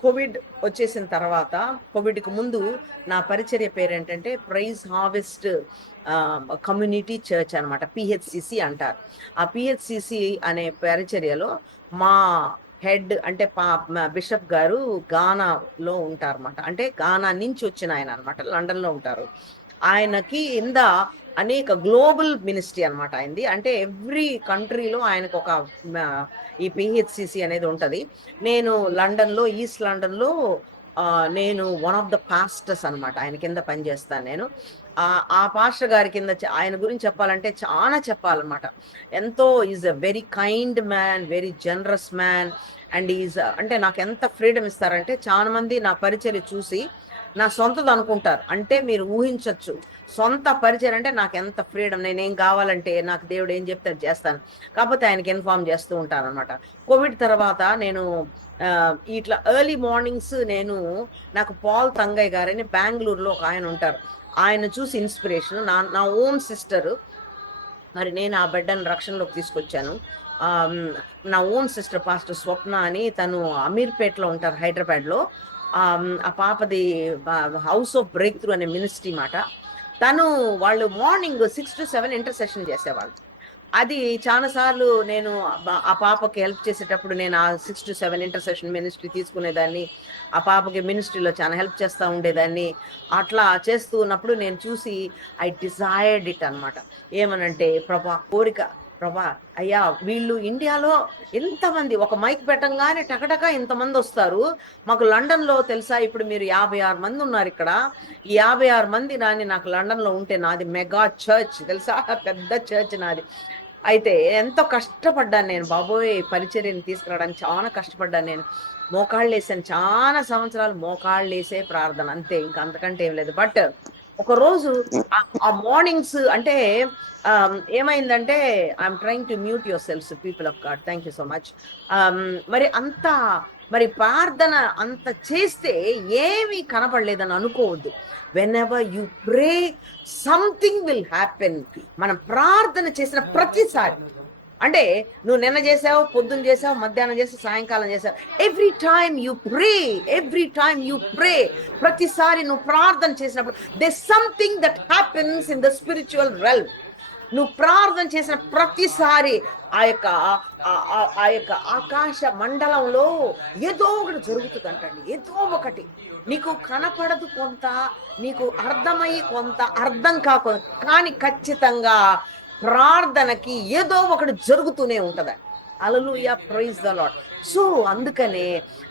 కోవిడ్ వచ్చేసిన తర్వాత, కోవిడ్‌కి ముందు నా పరిచర్య పేరేంటంటే ప్రైజ్ హార్వెస్ట్ కమ్యూనిటీ చర్చ్ అనమాట. పీహెచ్‌సీసీ అంటారు. ఆ పీహెచ్‌సీసీ అనే పరిచర్యలో మా హెడ్ అంటే బిషప్ గారు గానాలో ఉంటారన్నమాట. అంటే గానా నుంచి వచ్చిన ఆయన అన్నమాట. లండన్‌లో ఉంటారు. ఆయనకి అనేక గ్లోబల్ మినిస్ట్రీ అన్నమాట ఆయనది. అంటే ఎవ్రీ కంట్రీలో ఆయనకొక ఈ పీహెచ్‌సీసీ అనేది ఉంటది. నేను లండన్‌లో, ఈస్ట్ లండన్‌లో నేను వన్ ఆఫ్ ద పాస్టర్స్ అన్నమాట. ఆయన కింద పనిచేస్తాను నేను. ఆ పాస్టర్ గారి కింద ఆయన గురించి చెప్పాలంటే చానా చెప్పాలన్నమాట. Is a very kind man, very generous man and అంటే నాకెంత ఫ్రీడమ్ ఇస్తారంటే చాలా మంది నా పరిచర్య చూసి నా సొంతదనుకుంటారు. అంటే మీరు ఊహించొచ్చు. సొంత పరిచయం అంటే నాకెంత ఫ్రీడమ్. నేనేం కావాలంటే నాకు దేవుడు ఏం చెప్తే అది చేస్తాను. కాకపోతే ఆయనకి ఇన్ఫార్మ్ చేస్తూ ఉంటాననమాట. కోవిడ్ తర్వాత నేను ఇట్లా ఎర్లీ మార్నింగ్స్ నాకు పాల్ తంగయ్య గారని బెంగుళూరులో ఒక ఆయన ఉంటారు. ఆయన చూసి ఇన్స్పిరేషన్ నా ఓన్ సిస్టర్. మరి నేను ఆ బిడ్డని రక్షణలోకి తీసుకొచ్చాను. నా ఓన్ సిస్టర్ పాస్టర్ స్వప్న అని తను అమీర్పేటలో ఉంటారు హైదరాబాద్‌లో. ఆ పాపది హౌస్ ఆఫ్ బ్రేక్ త్రూ అనే మినిస్ట్రీ మాట. వాళ్ళు మార్నింగ్ 6-7 ఇంటర్సెషన్ చేసేవాళ్ళు. అది చాలా సార్లు నేను ఆ పాపకి హెల్ప్ చేసేటప్పుడు నేను ఆ 6-7 ఇంటర్సెషన్ మినిస్ట్రీ తీసుకునేదాన్ని. ఆ పాపకి మినిస్ట్రీలో చాలా హెల్ప్ చేస్తా ఉండేదాన్ని. అట్లా చేస్తూ ఉన్నప్పుడు నేను చూసి ఐ డిజైర్డ్ ఇట్ అనమాట. ఏమనంటే ప్రభా అయ్యా వీళ్ళు ఇండియాలో ఎంతమంది ఒక మైక్ పెట్టంగానే టకటక ఇంతమందొస్తారు. మాకు లండన్‌లో తెలుసా ఇప్పుడు మీరు 56 మంది ఉన్నారిక్కడ. ఈ 56 మంది నాకు లండన్‌లో ఉంటే నాది మెగా చర్చ్ తెలుసా? పెద్ద చర్చ్ నాది. అయితే ఎంతో కష్టపడ్డాను నేను బాబోయ్! పరిచర్యని తీసుకురావడానికి చాలా కష్టపడ్డాను నేను. మోకాళ్ళేసాను. చాలా సంవత్సరాలు మోకాళ్ళేసే ప్రార్థన అంతే. ఇంక అంతకంటే ఏం లేదు. బట్ ఒకరోజు ఆ మార్నింగ్స్ అంటే ఏమైందంటే I'm trying to mute your selves people of God. Thank you so much. మరి అంత మరి ప్రార్థన అంత చేస్తే ఏమీ కనపడలేదని అనుకోవద్దు. Whenever you pray something will happen. మనం ప్రార్థన చేసిన ప్రతిసారి అంటే నువ్వు నిన్న చేసావు, పొద్దున్న చేసావు, మధ్యాహ్నం చేసావు, సాయంకాలం చేసావు. ఎవ్రీ టైమ్ యూ ప్రే ప్రతిసారి నువ్వు ప్రార్థన చేసినప్పుడు they something that happens in the spiritual realm. నువ్వు ప్రార్థన చేసిన ప్రతిసారి ఆ యొక్క ఆ యొక్క ఆకాశ మండలంలో ఏదో ఒకటి జరుగుతుందంటండి. ఏదో ఒకటి నీకు కనపడదు కొంత, నీకు అర్థమయ్యి కొంత, అర్థం కాకుండా కానీ ఖచ్చితంగా ప్రార్థనకి ఏదో ఒకటి జరుగుతూనే ఉంటది. హల్లెలూయా, ప్రైజ్ ద లార్డ్. సో అందుకనే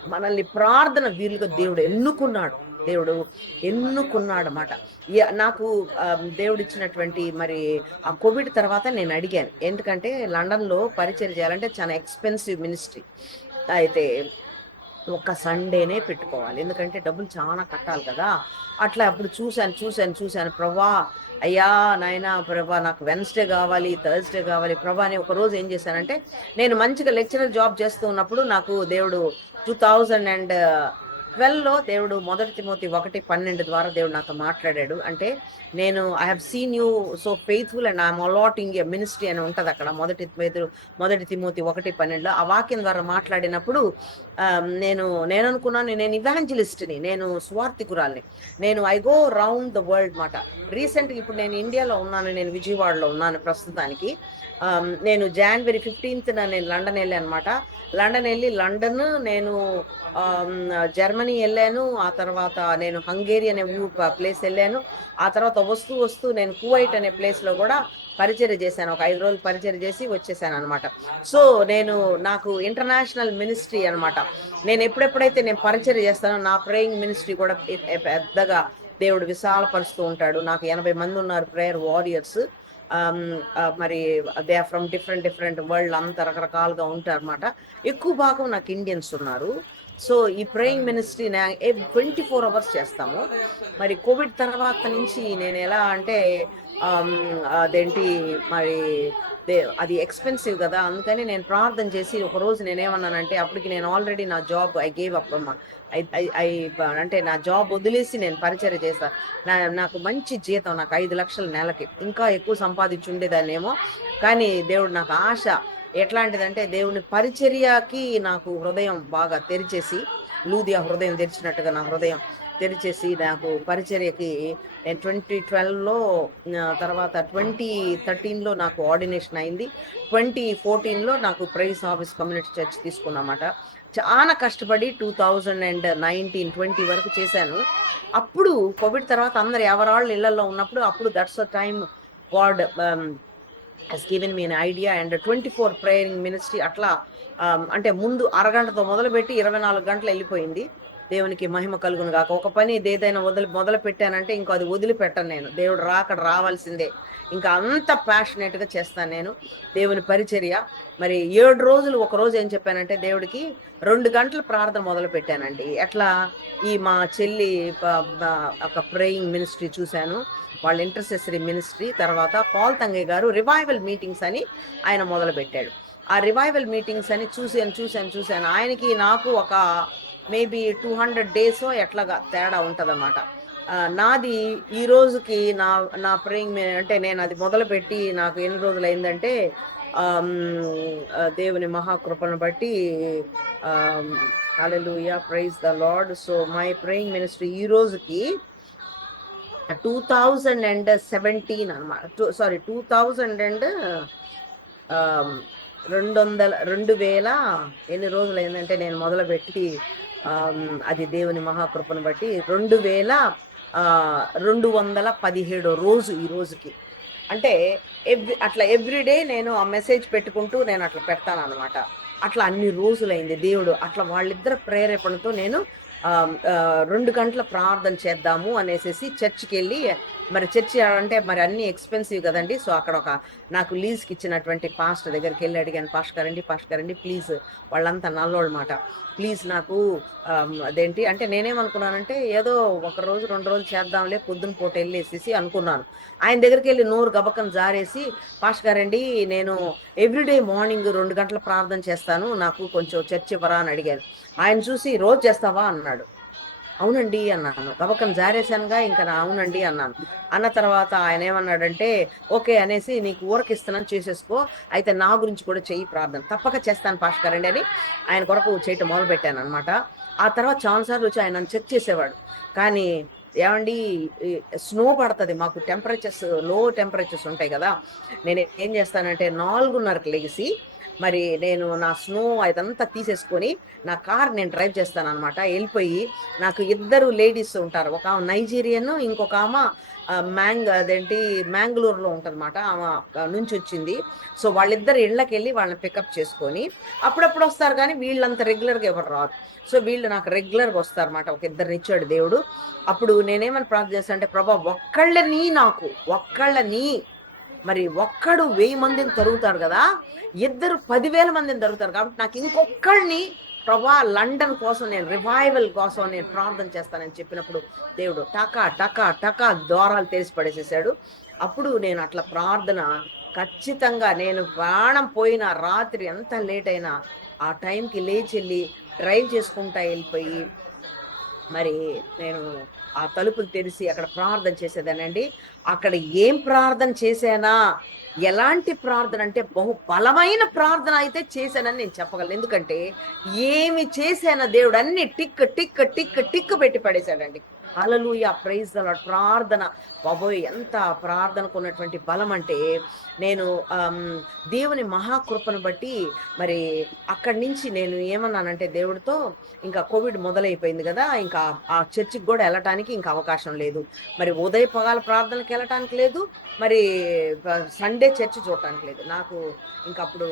మనల్ని ప్రార్థన వీలుగా దేవుడు ఎన్నుకున్నాడన్నమాట. నాకు దేవుడిచ్చినటువంటి మరి ఆ కోవిడ్ తర్వాత నేను అడిగాను. ఎందుకంటే లండన్‌లో పరిచర్య చేయాలంటే చాలా ఎక్స్‌పెన్సివ్ మినిస్ట్రీ. అయితే ఒక్క సండేనే పెట్టుకోవాలి. ఎందుకంటే డబ్బులు చాలా కట్టాలి కదా! అట్లా అప్పుడు చూసాను. ప్రభా! అయ్యా నాయనా ప్రభా! నాకు వెన్స్‌డే కావాలి, థర్స్‌డే కావాలి ప్రభా! అని ఒకరోజు ఏం చేశానంటే, నేను మంచిగా లెక్చరర్ జాబ్ చేస్తూ ఉన్నప్పుడు నాకు దేవుడు 2012లో దేవుడు మొదటి తిమోతి 1:12 ద్వారా దేవుడు నాతో మాట్లాడాడు. అంటే నేను I have seen you so faithful and I'm allotting a ministry అని ఉంటది అక్కడ. మొదటి తిమోతి 1:12లో ఆ వాక్యం ద్వారా మాట్లాడినప్పుడు నేననుకున్నాను నేను ఇవాంజలిస్ట్‌ని, నేను స్వార్థికురాలిని. నేను I go round the world మాట. రీసెంట్‌గా ఇప్పుడు నేను ఇండియాలో ఉన్నాను. నేను విజయవాడలో ఉన్నాను ప్రస్తుతానికి. నేను జనవరి 15న నేను లండన్ ఎళ్ళానన్నమాట. లండన్ నేను జర్మనీ ఎళ్ళాను. ఆ తర్వాత నేను హంగేరి అనే ప్లేస్ ఎళ్ళాను. ఆ తర్వాత వస్తూ నేను కువైట్ అనే ప్లేస్‌లో గూడా పరిచర్య చేశాను. ఒక 5 రోజులు పరిచర్య చేసి వచ్చేసాననమాట. సో, నాకు ఇంటర్నేషనల్ మినిస్ట్రీ అనమాట. నేను ఎప్పుడెప్పుడైతే నేను పరిచర్య చేస్తానో నా ప్రేయింగ్ మినిస్ట్రీ కూడా పెద్దగా దేవుడు విశాలపరుస్తూ ఉంటాడు. నాకు 80 మంది ఉన్నారు ప్రేయర్ వారియర్స్. మరి they are from different world అంతా రకరకాలుగా ఉంటారన్నమాట. ఎక్కువ భాగం నాకు ఇండియన్స్ ఉన్నారు. సో, ఈ ప్రేయింగ్ మినిస్ట్రీ 24 అవర్స్ చేస్తాము. మరి కోవిడ్ తర్వాత నుంచి నేను ఎలా అంటే అదేంటి మరి అది ఎక్స్‌పెన్సివ్ గదా! అందుకని నేను ప్రార్థన చేసి ఒకరోజు నేనేమన్నానంటే అప్పటికి నేను ఆల్రెడీ నా జాబ్ ఐ గేవ్ అప్ అమ్మ. ఐ ఐ ఐ అంటే నా జాబ్ వదిలేసి నేను పరిచర్య చేశా. నాకు మంచి జీతం, నాకు 5,00,000 నెలకి. ఇంకా ఎక్కువ సంపాదించుండేదాన్నేమో. కానీ దేవుడు నాకు ఆశ ఎట్లాంటిదంటే దేవుని పరిచర్యకి నాకు హృదయం బాగా తెరిచేసి, లూదియా హృదయం తెరిచినట్టుగా నా హృదయం తెరిచేసి నాకు పరిచర్యకి నేను 2012లో తర్వాత 2013లో నాకు ఆర్డినేషన్ అయింది. 2014లో నాకు ప్రైజ్ ఆఫీస్ కమ్యూనిటీ చర్చ్ తీసుకున్నామాట. చాలా కష్టపడి 2019, 20 వరకు చేశాను. అప్పుడు కోవిడ్ తర్వాత అందరూ ఎవరాళ్ళు ఇళ్లలో ఉన్నప్పుడు అప్పుడు that's the time God has given me an idea and 24 praying ministry అట్లా అంటే ముందు అరగంటతో మొదలుపెట్టి 24 గంటలు వెళ్ళిపోయింది. దేవునికి మహిమ కలుగును గాక. ఒక పని ఏదైనా మొదలు పెట్టానంటే ఇంక అది వదిలిపెట్టను నేను. దేవుడు రాకడ రావాల్సిందే. ఇంకా అంత ప్యాషనేట్‌గా చేస్తాను నేను. దేవుని పరిచర్య. మరి 7 రోజులు ఒకరోజు ఏం చెప్పానంటే దేవుడికి 2 గంటలు ప్రార్థన మొదలుపెట్టానండి. ఎట్లా మా చెల్లి ప బ ఒక ప్రేయింగ్ మినిస్ట్రీ చూశాను. వాళ్ళ ఇంటర్సెసరీ మినిస్ట్రీ. తర్వాత పాల్ తంగయ్య గారు రివైవల్ మీటింగ్స్ అని ఆయన మొదలుపెట్టాడు. ఆ రివైవల్ మీటింగ్స్ అని చూశాను. ఆయనకి నాకు ఒక మేబీ 200 డేసో ఎట్లాగా తేడా ఉంటదన్నమాట. నాది ఈ రోజుకి నా ప్రేయింగ్ అంటే నేను అది మొదలుపెట్టి నాకు ఎన్ని రోజులయిందంటే దేవుని మహాకృపను బట్టి hallelujah, praise the Lord. So my praying ministry ఈ రోజుకి 2017 అన్నమాట. సారీ 2000 ఎన్ని రోజులైందంటే నేను మొదలుపెట్టి అది దేవుని మహాకృపను బట్టి 2217 రోజు ఈ రోజుకి. అంటే అట్లా ఎవ్రీడే నేను ఆ మెసేజ్ పెట్టుకుంటూ నేను అట్లా పెడతానన్నమాట. అట్లా అన్ని రోజులైంది. దేవుడు అట్లా వాళ్ళిద్దరి ప్రేరేపణతో నేను 2 గంటల ప్రార్థన చేద్దాము అనేసేసి చర్చ్‌కెళ్ళి మరి చర్చి అంటే మరి అన్ని ఎక్స్పెన్సివ్ కదండి. సో అక్కడ ఒక నాకు లీజ్కి ఇచ్చినటువంటి పాస్టర్ దగ్గరికి వెళ్ళి అడిగాను, పాస్టర్ గారండి ప్లీజ్, వాళ్ళంతా నల్లోళ్ళ మాట, ప్లీజ్ నాకు అదేంటి అంటే నేనేమనుకున్నానంటే ఏదో ఒక రోజు 2 రోజులు చేద్దాంలే, పొద్దున పూట వెళ్ళేసేసి అనుకున్నాను. ఆయన దగ్గరికి వెళ్ళి నోరు గబక్కన జారేసి, పాస్టర్ గారండి నేను ఎవ్రీడే మార్నింగ్ 2 గంటల ప్రార్థన చేస్తాను, నాకు కొంచెం చర్చ్ ఇవ్వరా అని అడిగాను. ఆయన చూసి రోజు చేస్తావా అన్నాడు. అవునండి అన్నాను. గబక్కన జారేశానుగా ఇంక అవునండి అన్నాను. అన్న తర్వాత ఆయన ఏమన్నాడంటే, ఓకే అనేసి నీకు ఊరకిస్తున్నాను చేసేసుకో, అయితే నా గురించి కూడా చెయ్యి ప్రార్థన. తప్పక చేస్తాను పాస్టర్ గారండి అని ఆయన కొరకు చేయటం మొదలుపెట్టాననమాట. ఆ తర్వాత చాలా సార్లు వచ్చి ఆయన నన్ను చెక్ చేసేవాడు. కానీ ఏవండీ ఈ స్నో పడతది మాకు, టెంపరేచర్స్ లో టెంపరేచర్స్ ఉంటాయి గదా! నేను ఏం చేస్తానంటే 4:30కి లెగిసి మరి నేను నా స్నో అదంతా తీసేసుకొని నా కార్ నేను డ్రైవ్ చేస్తాననమాట. ఎళ్ళిపోయి నాకు ఇద్దరు లేడీస్ ఉంటారు. ఒక ఆమె నైజీరియన్, ఇంకొక ఆమె అదేంటి మ్యాంగ్లూర్‌లో ఉంటదన్నమాట. ఆమె నుంచొచ్చింది. సో, వాళ్ళిద్దరి ఇళ్ళకెళ్ళి వాళ్ళని పికప్ చేసుకొని, అప్పుడప్పుడు వస్తారు కానీ వీళ్ళంత రెగ్యులర్‌గా ఎవరు రారు. సో, వీళ్ళు నాకు రెగ్యులర్‌గా వస్తారన్నమాట. ఒక ఇద్దరినిచ్చాడు దేవుడు. అప్పుడు నేనేమని ప్రార్థన చేశానంటే, ప్రభా ఒక్కళ్ళని మరి ఒక్కడు 1000 మందిని తరుగుతాడు గదా! ఇద్దరు 10,000 మందిని తరుగుతారు. కాబట్టి నాకు ఇంకొక్కళ్ళని ప్రభా లండన్ కోసం నేను రివైవల్ కోసం నేను ప్రార్థన చేస్తానని చెప్పినప్పుడు దేవుడు టకా టకా టకా ద్వారాలు తెరిచి పడేసేసాడు. అప్పుడు నేను అట్లా ప్రార్థన ఖచ్చితంగా నేను ప్రాణం పోయిన రాత్రి ఎంత లేట్ అయినా ఆ టైంకి లేచెళ్ళి డ్రైవ్ చేసుకుంటా వెళ్ళిపోయి మరి నేను ఆ తలుపులు తెరిసి అక్కడ ప్రార్థన చేసేదానండి. అక్కడ ఏం ప్రార్థన చేశానా, ఎలాంటి ప్రార్థన అంటే బహు బలమైన ప్రార్థన అయితే చేశానని నేను చెప్పగలను. ఎందుకంటే ఏమి చేశానో దేవుడు అన్ని టిక్ టిక్ టిక్ టిక్ పెట్టి పడేశాడండి. హల్లెలూయా! Praise the Lord. ప్రార్థన బాబోయ్! ఎంత ప్రార్థనకు ఉన్నటువంటి బలం అంటే నేను దేవుని మహాకృపను బట్టి మరి అక్కడి నుంచి నేను ఏమన్నానంటే దేవుడితో, ఇంకా కోవిడ్ మొదలైపోయింది గదా! ఇంకా ఆ చర్చికి గూడా ఎళ్ళటానికి ఇంకా అవకాశం లేదు. మరి ఉదయపగాల ప్రార్థనకి ఎళ్ళటానికి లేదు. మరి సండే చర్చ్ చూడటానికి లేదు. నాకు ఇంకప్పుడు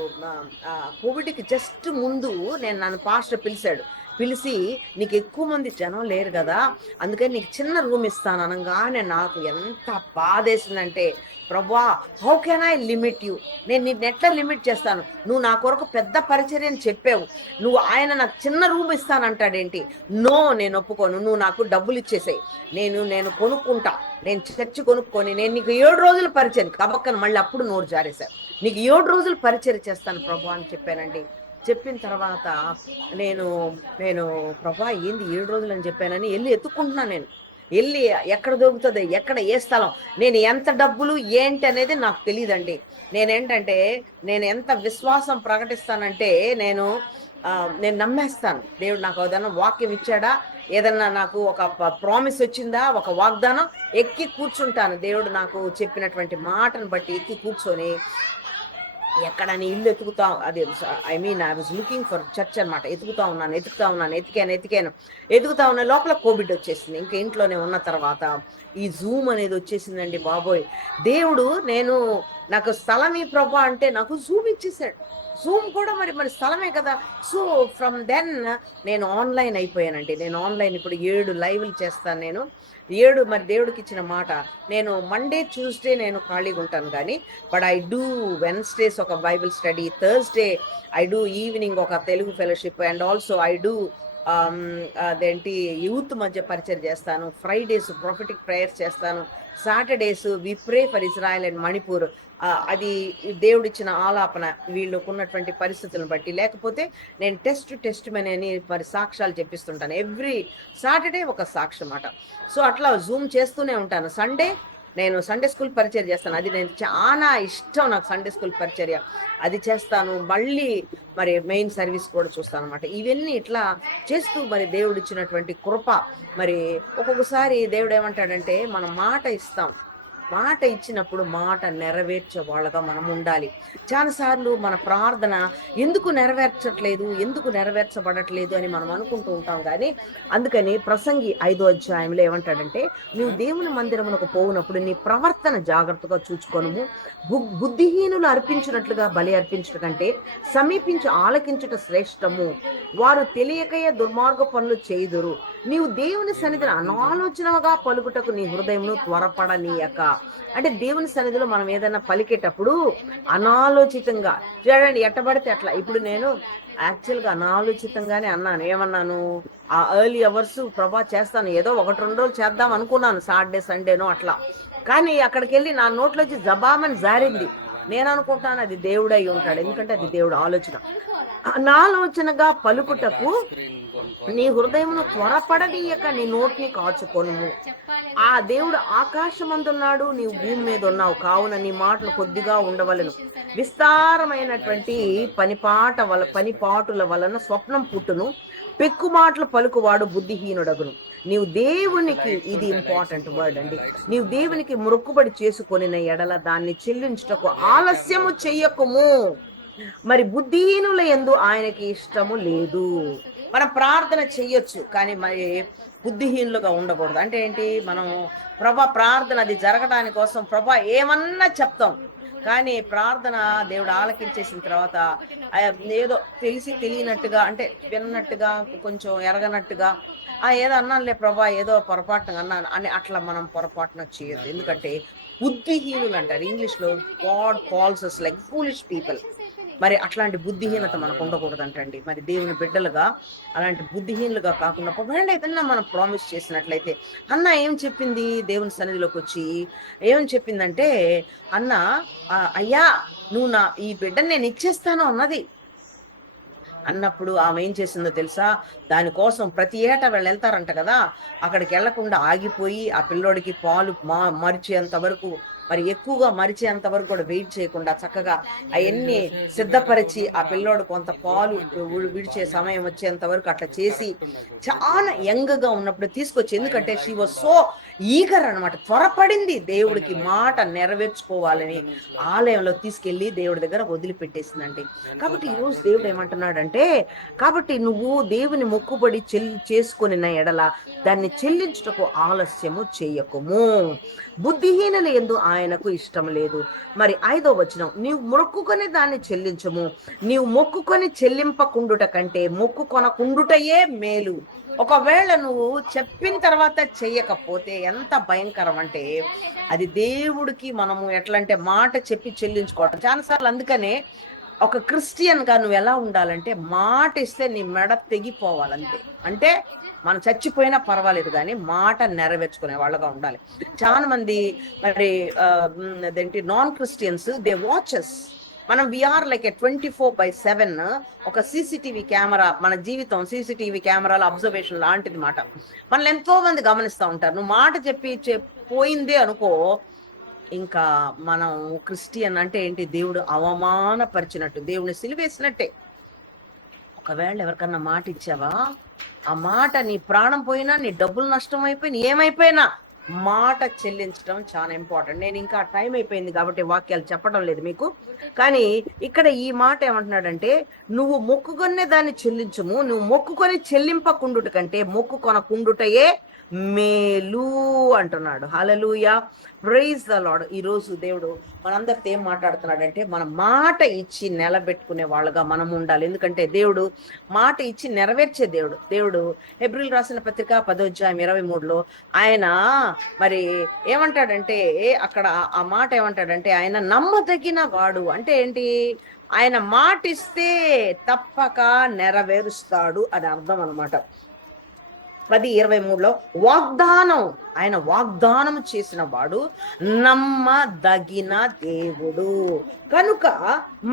కోవిడ్‌కి జస్ట్ ముందు నన్ను పాస్టర్ పిలిసాడు. పిలిసి "నీకెక్కువ మంది జనం లేరు గదా! అందుకని నీకు చిన్న రూమ్ ఇస్తాను" అనంగానే నాకు ఎంత బాధేసిందంటే, ప్రభువా how can I limit you? నేను నిన్నెట్లా లిమిట్ చేస్తాను? నువ్వు నా కొరకు పెద్ద పరిచర్యని చెప్పావు. ఆయన నాకు చిన్న రూమ్ ఇస్తానంటాడేంటి? నో, నేను ఒప్పుకోను. నువ్వు నాకు డబ్బులిచ్చేసేయి. నేను కొనుక్కుంటా. నేను చర్చ్ కొనుక్కొని నేను నీకు 7 రోజులు పరిచయం కబక్కన మళ్ళీ అప్పుడు నోరు జారేశారు. నీకు 7 రోజులు పరిచర్య చేస్తాను ప్రభు అని చెప్పానండి. చెప్పిన తర్వాత నేను నేను ప్రభా ఏంది 7 రోజులు అని చెప్పానని ఎళ్లి ఎతుక్కుంటున్నాను నేను. ఎళ్లి ఎక్కడ దొరుకుతది? ఎక్కడ ఏ స్థలం? నేను ఎంత డబ్బులు ఏంటి అనేది నాకు తెలీదండి. నేనేంటంటే నేను ఎంత విశ్వాసం ప్రకటిస్తానంటే నేను నమ్మేస్తాను. దేవుడు నాకు ఏదైనా వాక్యం ఇచ్చాడా? ఏదన్నా నాకు ఒక ప్రామిస్ వచ్చిందా? ఒక వాగ్దానం ఎక్కి కూర్చుంటాను. దేవుడు నాకు చెప్పినటువంటి మాటను బట్టి ఎక్కి కూర్చొని ఎక్కడని ఇల్లు ఎతుకుతా అది I was looking for church అనమాట. ఎతుకుతా ఉన్నాను, ఎతుకుతా ఉన్న లోపల కోవిడ్ వచ్చేసింది. ఇంకా ఇంట్లోనే ఉన్న తర్వాత ఈ జూమ్ అనేది వచ్చేసిందండి బాబోయ్! దేవుడు నాకు స్థలమీ ప్రభా అంటే నాకు జూమ్ ఇచ్చేసాడు. జూమ్ కూడా మరి స్థలమే కదా! సో ఫ్రమ్ దెన్ నేను ఆన్‌లైన్ అయిపోయానండి. నేను ఆన్‌లైన్ ఇప్పుడు 7 లైవ్‌లు చేస్తాను నేను. 7 మరి దేవుడికిచ్చిన మాట. నేను మండే, ట్యూస్‌డే నేను ఖాళీగా ఉంటాను గానీ, బట్ ఐ డూ వెన్స్‌డేస్ ఒక Bible study, Thursday I do evening ఒక Telugu fellowship and also I do అదేంటి యూత్ మధ్య పరిచయం చేస్తాను. ఫ్రైడేస్ ప్రొఫెటిక్ ప్రేయర్స్ చేస్తాను. Saturdays we pray for Israel and Manipur. అది దేవుడిచ్చిన ఆలాపన వీళ్ళకున్నటువంటి పరిస్థితులను బట్టి. లేకపోతే నేను టెస్ట్‌మనీ అని మరి సాక్ష్యాలు చెప్పిస్తుంటాను. ఎవ్రీ సాటర్‌డే ఒక సాక్ష్యం మాట. సో, అట్లా జూమ్ చేస్తూనే ఉంటాను. నేను సండే స్కూల్ పరిచర్య చేస్తాను. అది నేను చాలా ఇష్టం నాకు సండే స్కూల్ పరిచర్య. అది చేస్తాను. మళ్ళీ మరి మెయిన్ సర్వీస్ కూడా చూస్తాననమాట. ఇవన్నీ ఇట్లా చేస్తూ మరి దేవుడిచ్చినటువంటి కృప మరి ఒక్కొక్కసారి దేవుడేమంటాడంటే మనం మాట ఇస్తాం. మాట ఇచ్చినప్పుడు మాట నెరవేర్చే వాళ్ళగా మనం ఉండాలి. చాలా సార్లు మన ప్రార్థన ఎందుకు నెరవేర్చబడట్లేదు అని మనం అనుకుంటూ ఉంటాం గానీ, అందుకని ప్రసంగి 5వ అధ్యాయంలో ఏమంటాడంటే, "నీవు దేవుని మందిరమునకు పోవునప్పుడు నీ ప్రవర్తన జాగ్రత్తగా చూచుకొనుము. బుద్ధిహీనులు అర్పించినట్లుగా బలి అర్పించుట కంటే సమీపించి ఆలకించుట శ్రేష్టము. వారు తెలియకయే దుర్మార్గ పనులు చేయుదురు. నీవు దేవుని సన్నిధిని అనాలోచనగా పలుకుటకు నీ హృదయమును త్వరపడనీయక. అంటే దేవుని సన్నిధిలో మనం ఏదైనా పలికేటప్పుడు అనాలోచితంగా, చూడండి ఎట్టబడితే అట్లా. ఇప్పుడు నేను యాక్చువల్గా అనాలోచితంగానే అన్నాను. ఏమన్నాను? ఆ ఎర్లీ అవర్స్ ప్రభా చేస్తాను, ఏదో 1-2 రోజులు చేద్దాం అనుకున్నాను, సాటర్డే సండేనో అట్లా. కానీ అక్కడికి వెళ్ళి నా నోట్లోంచి జబామని జారింది. నేను అనుకుంటాను అది దేవుడు అయి ఉంటాడు, ఎందుకంటే అది దేవుడు ఆలోచన. అనాలోచనగా పలుకుటకు నీ హృదయమును త్వరపడనీయక నీ నోటిని కాచుకొను. ఆ దేవుడు ఆకాశమందున్నాడు, నీవు భూమి మీద ఉన్నావు, కావున నీ మాటలు కొద్దిగా ఉండవలను. విస్తారమైనటువంటి పనిపాటుల వలన స్వప్నం పుట్టును, పెక్కు మాటలు పలుకువాడు బుద్ధిహీనుడగును. నీవు దేవునికి, ఇది ఇంపార్టెంట్ వర్డ్ అండి, నీవు దేవునికి మొక్కుబడి చేసుకొనిన ఎడల దాన్ని చెల్లించుటకు ఆలస్యము చెయ్యకుము. మరి బుద్ధిహీనుల యందు ఆయనకి ఇష్టము లేదు. మనం ప్రార్థన చెయ్యొచ్చు, కానీ మరి బుద్ధిహీనులుగా ఉండకూడదు. అంటే ఏంటి? మనం ప్రభా ప్రార్థన అది జరగడానికి కోసం ప్రభా ఏమన్నా చెప్తాం, కానీ ప్రార్థన దేవుడు ఆలకించేసిన తర్వాత ఏదో తెలిసి తెలియనట్టుగా, అంటే విన్నట్టుగా, కొంచెం ఎరగనట్టుగా, ఏదో అన్నానులే ప్రభా, ఏదో పొరపాటున అన్నాను అని అట్లా మనం పొరపాటున చేయొద్దు. ఎందుకంటే బుద్ధిహీనులు అంటారు ఇంగ్లీష్లో. God calls us like foolish people. మరి అట్లాంటి బుద్ధిహీనత మనకు ఉండకూడదు అంటండి. మరి దేవుని బిడ్డలుగా అలాంటి బుద్ధిహీనులుగా కాకుండా, ఒకవేళ ఏదన్నా మనం ప్రామిస్ చేసినట్లయితే, అన్న ఏం చెప్పింది దేవుని సన్నిధిలోకి వచ్చి? ఏం చెప్పిందంటే, అన్న అయ్యా నువ్వు ఈ బిడ్డని నేను ఇచ్చేస్తాను అన్నది. అన్నప్పుడు ఆమె ఏం చేసిందో తెలుసా? దానికోసం ప్రతి ఏటా వీళ్ళు వెళ్తారంట కదా, అక్కడికి వెళ్లకుండా ఆగిపోయి ఆ పిల్లోడికి పాలు మరిచేంత వరకు, మరి ఎక్కువగా మరిచేంత వరకు కూడా వెయిట్ చేయకుండా చక్కగా అవన్నీ సిద్ధపరిచి ఆ పిల్లోడు కొంత పాలు విడిచే సమయం వచ్చేంత వరకు అట్లా చేసి చాలా యంగ్ గా ఉన్నప్పుడు తీసుకొచ్చి, ఎందుకంటే షీ వాజ్ సో ఈగర్ అనమాట, త్వరపడింది దేవుడికి మాట నెరవేర్చుకోవాలని ఆలయంలో తీసుకెళ్లి దేవుడి దగ్గర వదిలిపెట్టేసిందండి. కాబట్టి ఈరోజు దేవుడు ఏమంటున్నాడంటే, కాబట్టి నువ్వు దేవుని మొక్కుబడి చేసుకుని ఎడల దాన్ని చెల్లించుటకు ఆలస్యము చేయకుము. బుద్ధిహీనుల యందు ఆయనకు ఇష్టం లేదు. మరి 5వ వచనం, నీవు మొక్కుకొని దాన్ని చెల్లించము. నీవు మొక్కుకొని చెల్లింపకుండుట కంటే మొక్కుకొనకుండుటయే మేలు. ఒకవేళ నువ్వు చెప్పిన తర్వాత చెయ్యకపోతే ఎంత భయంకరం అంటే, అది దేవుడికి మనము ఎట్లా అంటే మాట చెప్పి చెల్లించుకోవటం చాలాసార్లు. అందుకనే ఒక క్రిస్టియన్ గా నువ్వు ఎలా ఉండాలంటే, మాట ఇస్తే నీ మెడ తెగిపోవాలంతే. అంటే మనం చచ్చిపోయినా పర్వాలేదు, కానీ మాట నెరవేర్చుకునే వాళ్ళగా ఉండాలి. చాలా మంది మరి అదేంటి నాన్ క్రిస్టియన్స్, దే వాచెస్. మనం వీఆర్ లైక్ ఏ 24/7 ఒక సీసీటీవీ కెమెరా. మన జీవితం సీసీటీవీ కెమెరాల అబ్జర్వేషన్ లాంటిది మాట. మనల్ని ఎంతో మంది గమనిస్తూ ఉంటారు. నువ్వు మాట చెప్పి పోయిందే అనుకో, ఇంకా మనం క్రిస్టియన్ అంటే ఏంటి? దేవుడు అవమానపరిచినట్టు, దేవుని సిలువేసినట్టే. ఒకవేళ ఎవరికన్నా మాట ఇచ్చావా, ఆ మాట నీ ప్రాణం పోయినా, నీ డబ్బులు నష్టం అయిపోయినా, ఏమైపోయినా మాట చెల్లించడం చాలా ఇంపార్టెంట్. నేను ఇంకా టైం అయిపోయింది కాబట్టి వాక్యాలు చెప్పడం లేదు మీకు, కానీ ఇక్కడ ఈ మాట ఏమంటున్నాడంటే, నువ్వు మొక్కుకొనే దాన్ని చెల్లించుము. నువ్వు మొక్కుకొని చెల్లింపకుండుట కంటే మొక్కుకొనకుండుటయే మేలు అంటున్నాడు. హల్లెలూయా, ప్రైజ్ ద లార్డ్. ఈ రోజు దేవుడు మనందరితో ఏం మాట్లాడుతున్నాడంటే, మన మాట ఇచ్చి నిలబెట్టుకునే వాళ్ళగా మనం ఉండాలి. ఎందుకంటే దేవుడు మాట ఇచ్చి నెరవేర్చే దేవుడు. దేవుడు హెబ్రీయులు రాసిన పత్రిక 10వ అధ్యాయం 23లో ఆయన మరి ఏమంటాడంటే, అక్కడ ఆ మాట ఏమంటాడంటే, ఆయన నమ్మదగిన వాడు. అంటే ఏంటి? ఆయన మాట ఇస్తే తప్పక నెరవేరుస్తాడు అని అర్థం అనమాట. 10:23లో వాగ్దానం, ఆయన వాగ్దానం చేసిన వాడు నమ్మదగిన దేవుడు. కనుక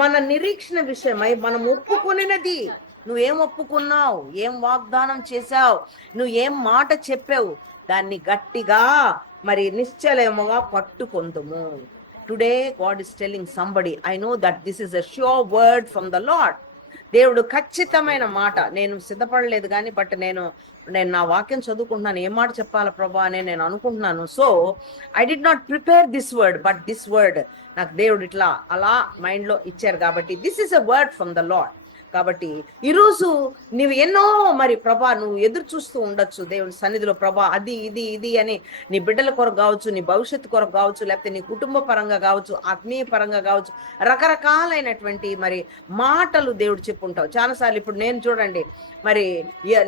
మన నిరీక్షణ విషయమై మనం ఒప్పుకొనినది, నువ్వేం ఒప్పుకున్నావు, ఏం వాగ్దానం చేశావు, నువ్వు ఏం మాట చెప్పావు, దాన్ని గట్టిగా మరి నిశ్చలముగా పట్టుకొందుము. Today God is telling somebody, I know that this is a sure word from the Lord. దేవుడు ఖచ్చితమైన మాట, నేను సిద్ధపడలేదు కానీ బట్ నేను నా వాక్యం చదువుకుంటున్నాను, ఏం మాట చెప్పాలి ప్రభా అని నేను అనుకుంటున్నాను. So I did not prepare this word, but this word నాకు దేవుడు ఇట్లా అలా మైండ్ లో ఇచ్చారు. కాబట్టి this is a word from the lord. కాబట్టి ఈరోజు నువ్వు ఎన్నో మరి ప్రభా నువ్వు ఎదురు చూస్తూ ఉండొచ్చు దేవుని సన్నిధిలో, ప్రభా అది ఇది ఇది అని నీ బిడ్డల కొరకు కావచ్చు, నీ భవిష్యత్తు కొరకు కావచ్చు, లేకపోతే నీ కుటుంబ పరంగా కావచ్చు, ఆత్మీయ పరంగా కావచ్చు, రకరకాలైనటువంటి మరి మాటలు దేవుడు చెప్పుంటావు చాలాసార్లు. ఇప్పుడు నేను చూడండి, మరి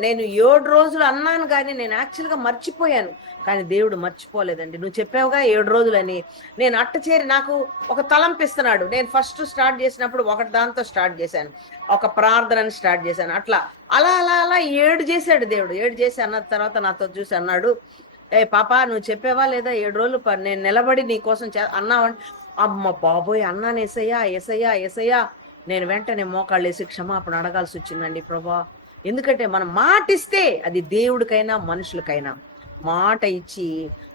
నేను 7 రోజులు అన్నాను కానీ నేను యాక్చువల్గా మర్చిపోయాను, కానీ దేవుడు మర్చిపోలేదండి. నువ్వు చెప్పావుగా 7 రోజులని. నేను చేరి నాకు ఒక తలంపిస్తున్నాడు. నేను ఫస్ట్ స్టార్ట్ చేసినప్పుడు ఒకటి దాంతో స్టార్ట్ చేశాను, ఒక ప్రార్థనని స్టార్ట్ చేశాను. అలా అలా అలా అలా 7 చేశాడు దేవుడు. 7 చేసి అన్న తర్వాత నాతో చూసి అన్నాడు, ఏ పాపా నువ్వు చెప్పావా లేదా 7 రోజులు నేను నిలబడి నీ కోసం అన్నావంటే, అమ్మ బాబోయ్ అన్నాను ఎసయ్యా ఎసయ్యా ఎసయ్యా. నేను వెంటనే మోకాళ్ళు వేసి క్షమాపణ అడగాల్సి వచ్చిందండి ప్రభా. ఎందుకంటే మనం మాటిస్తే అది దేవుడికైనా మనుషులకైనా మాట ఇచ్చి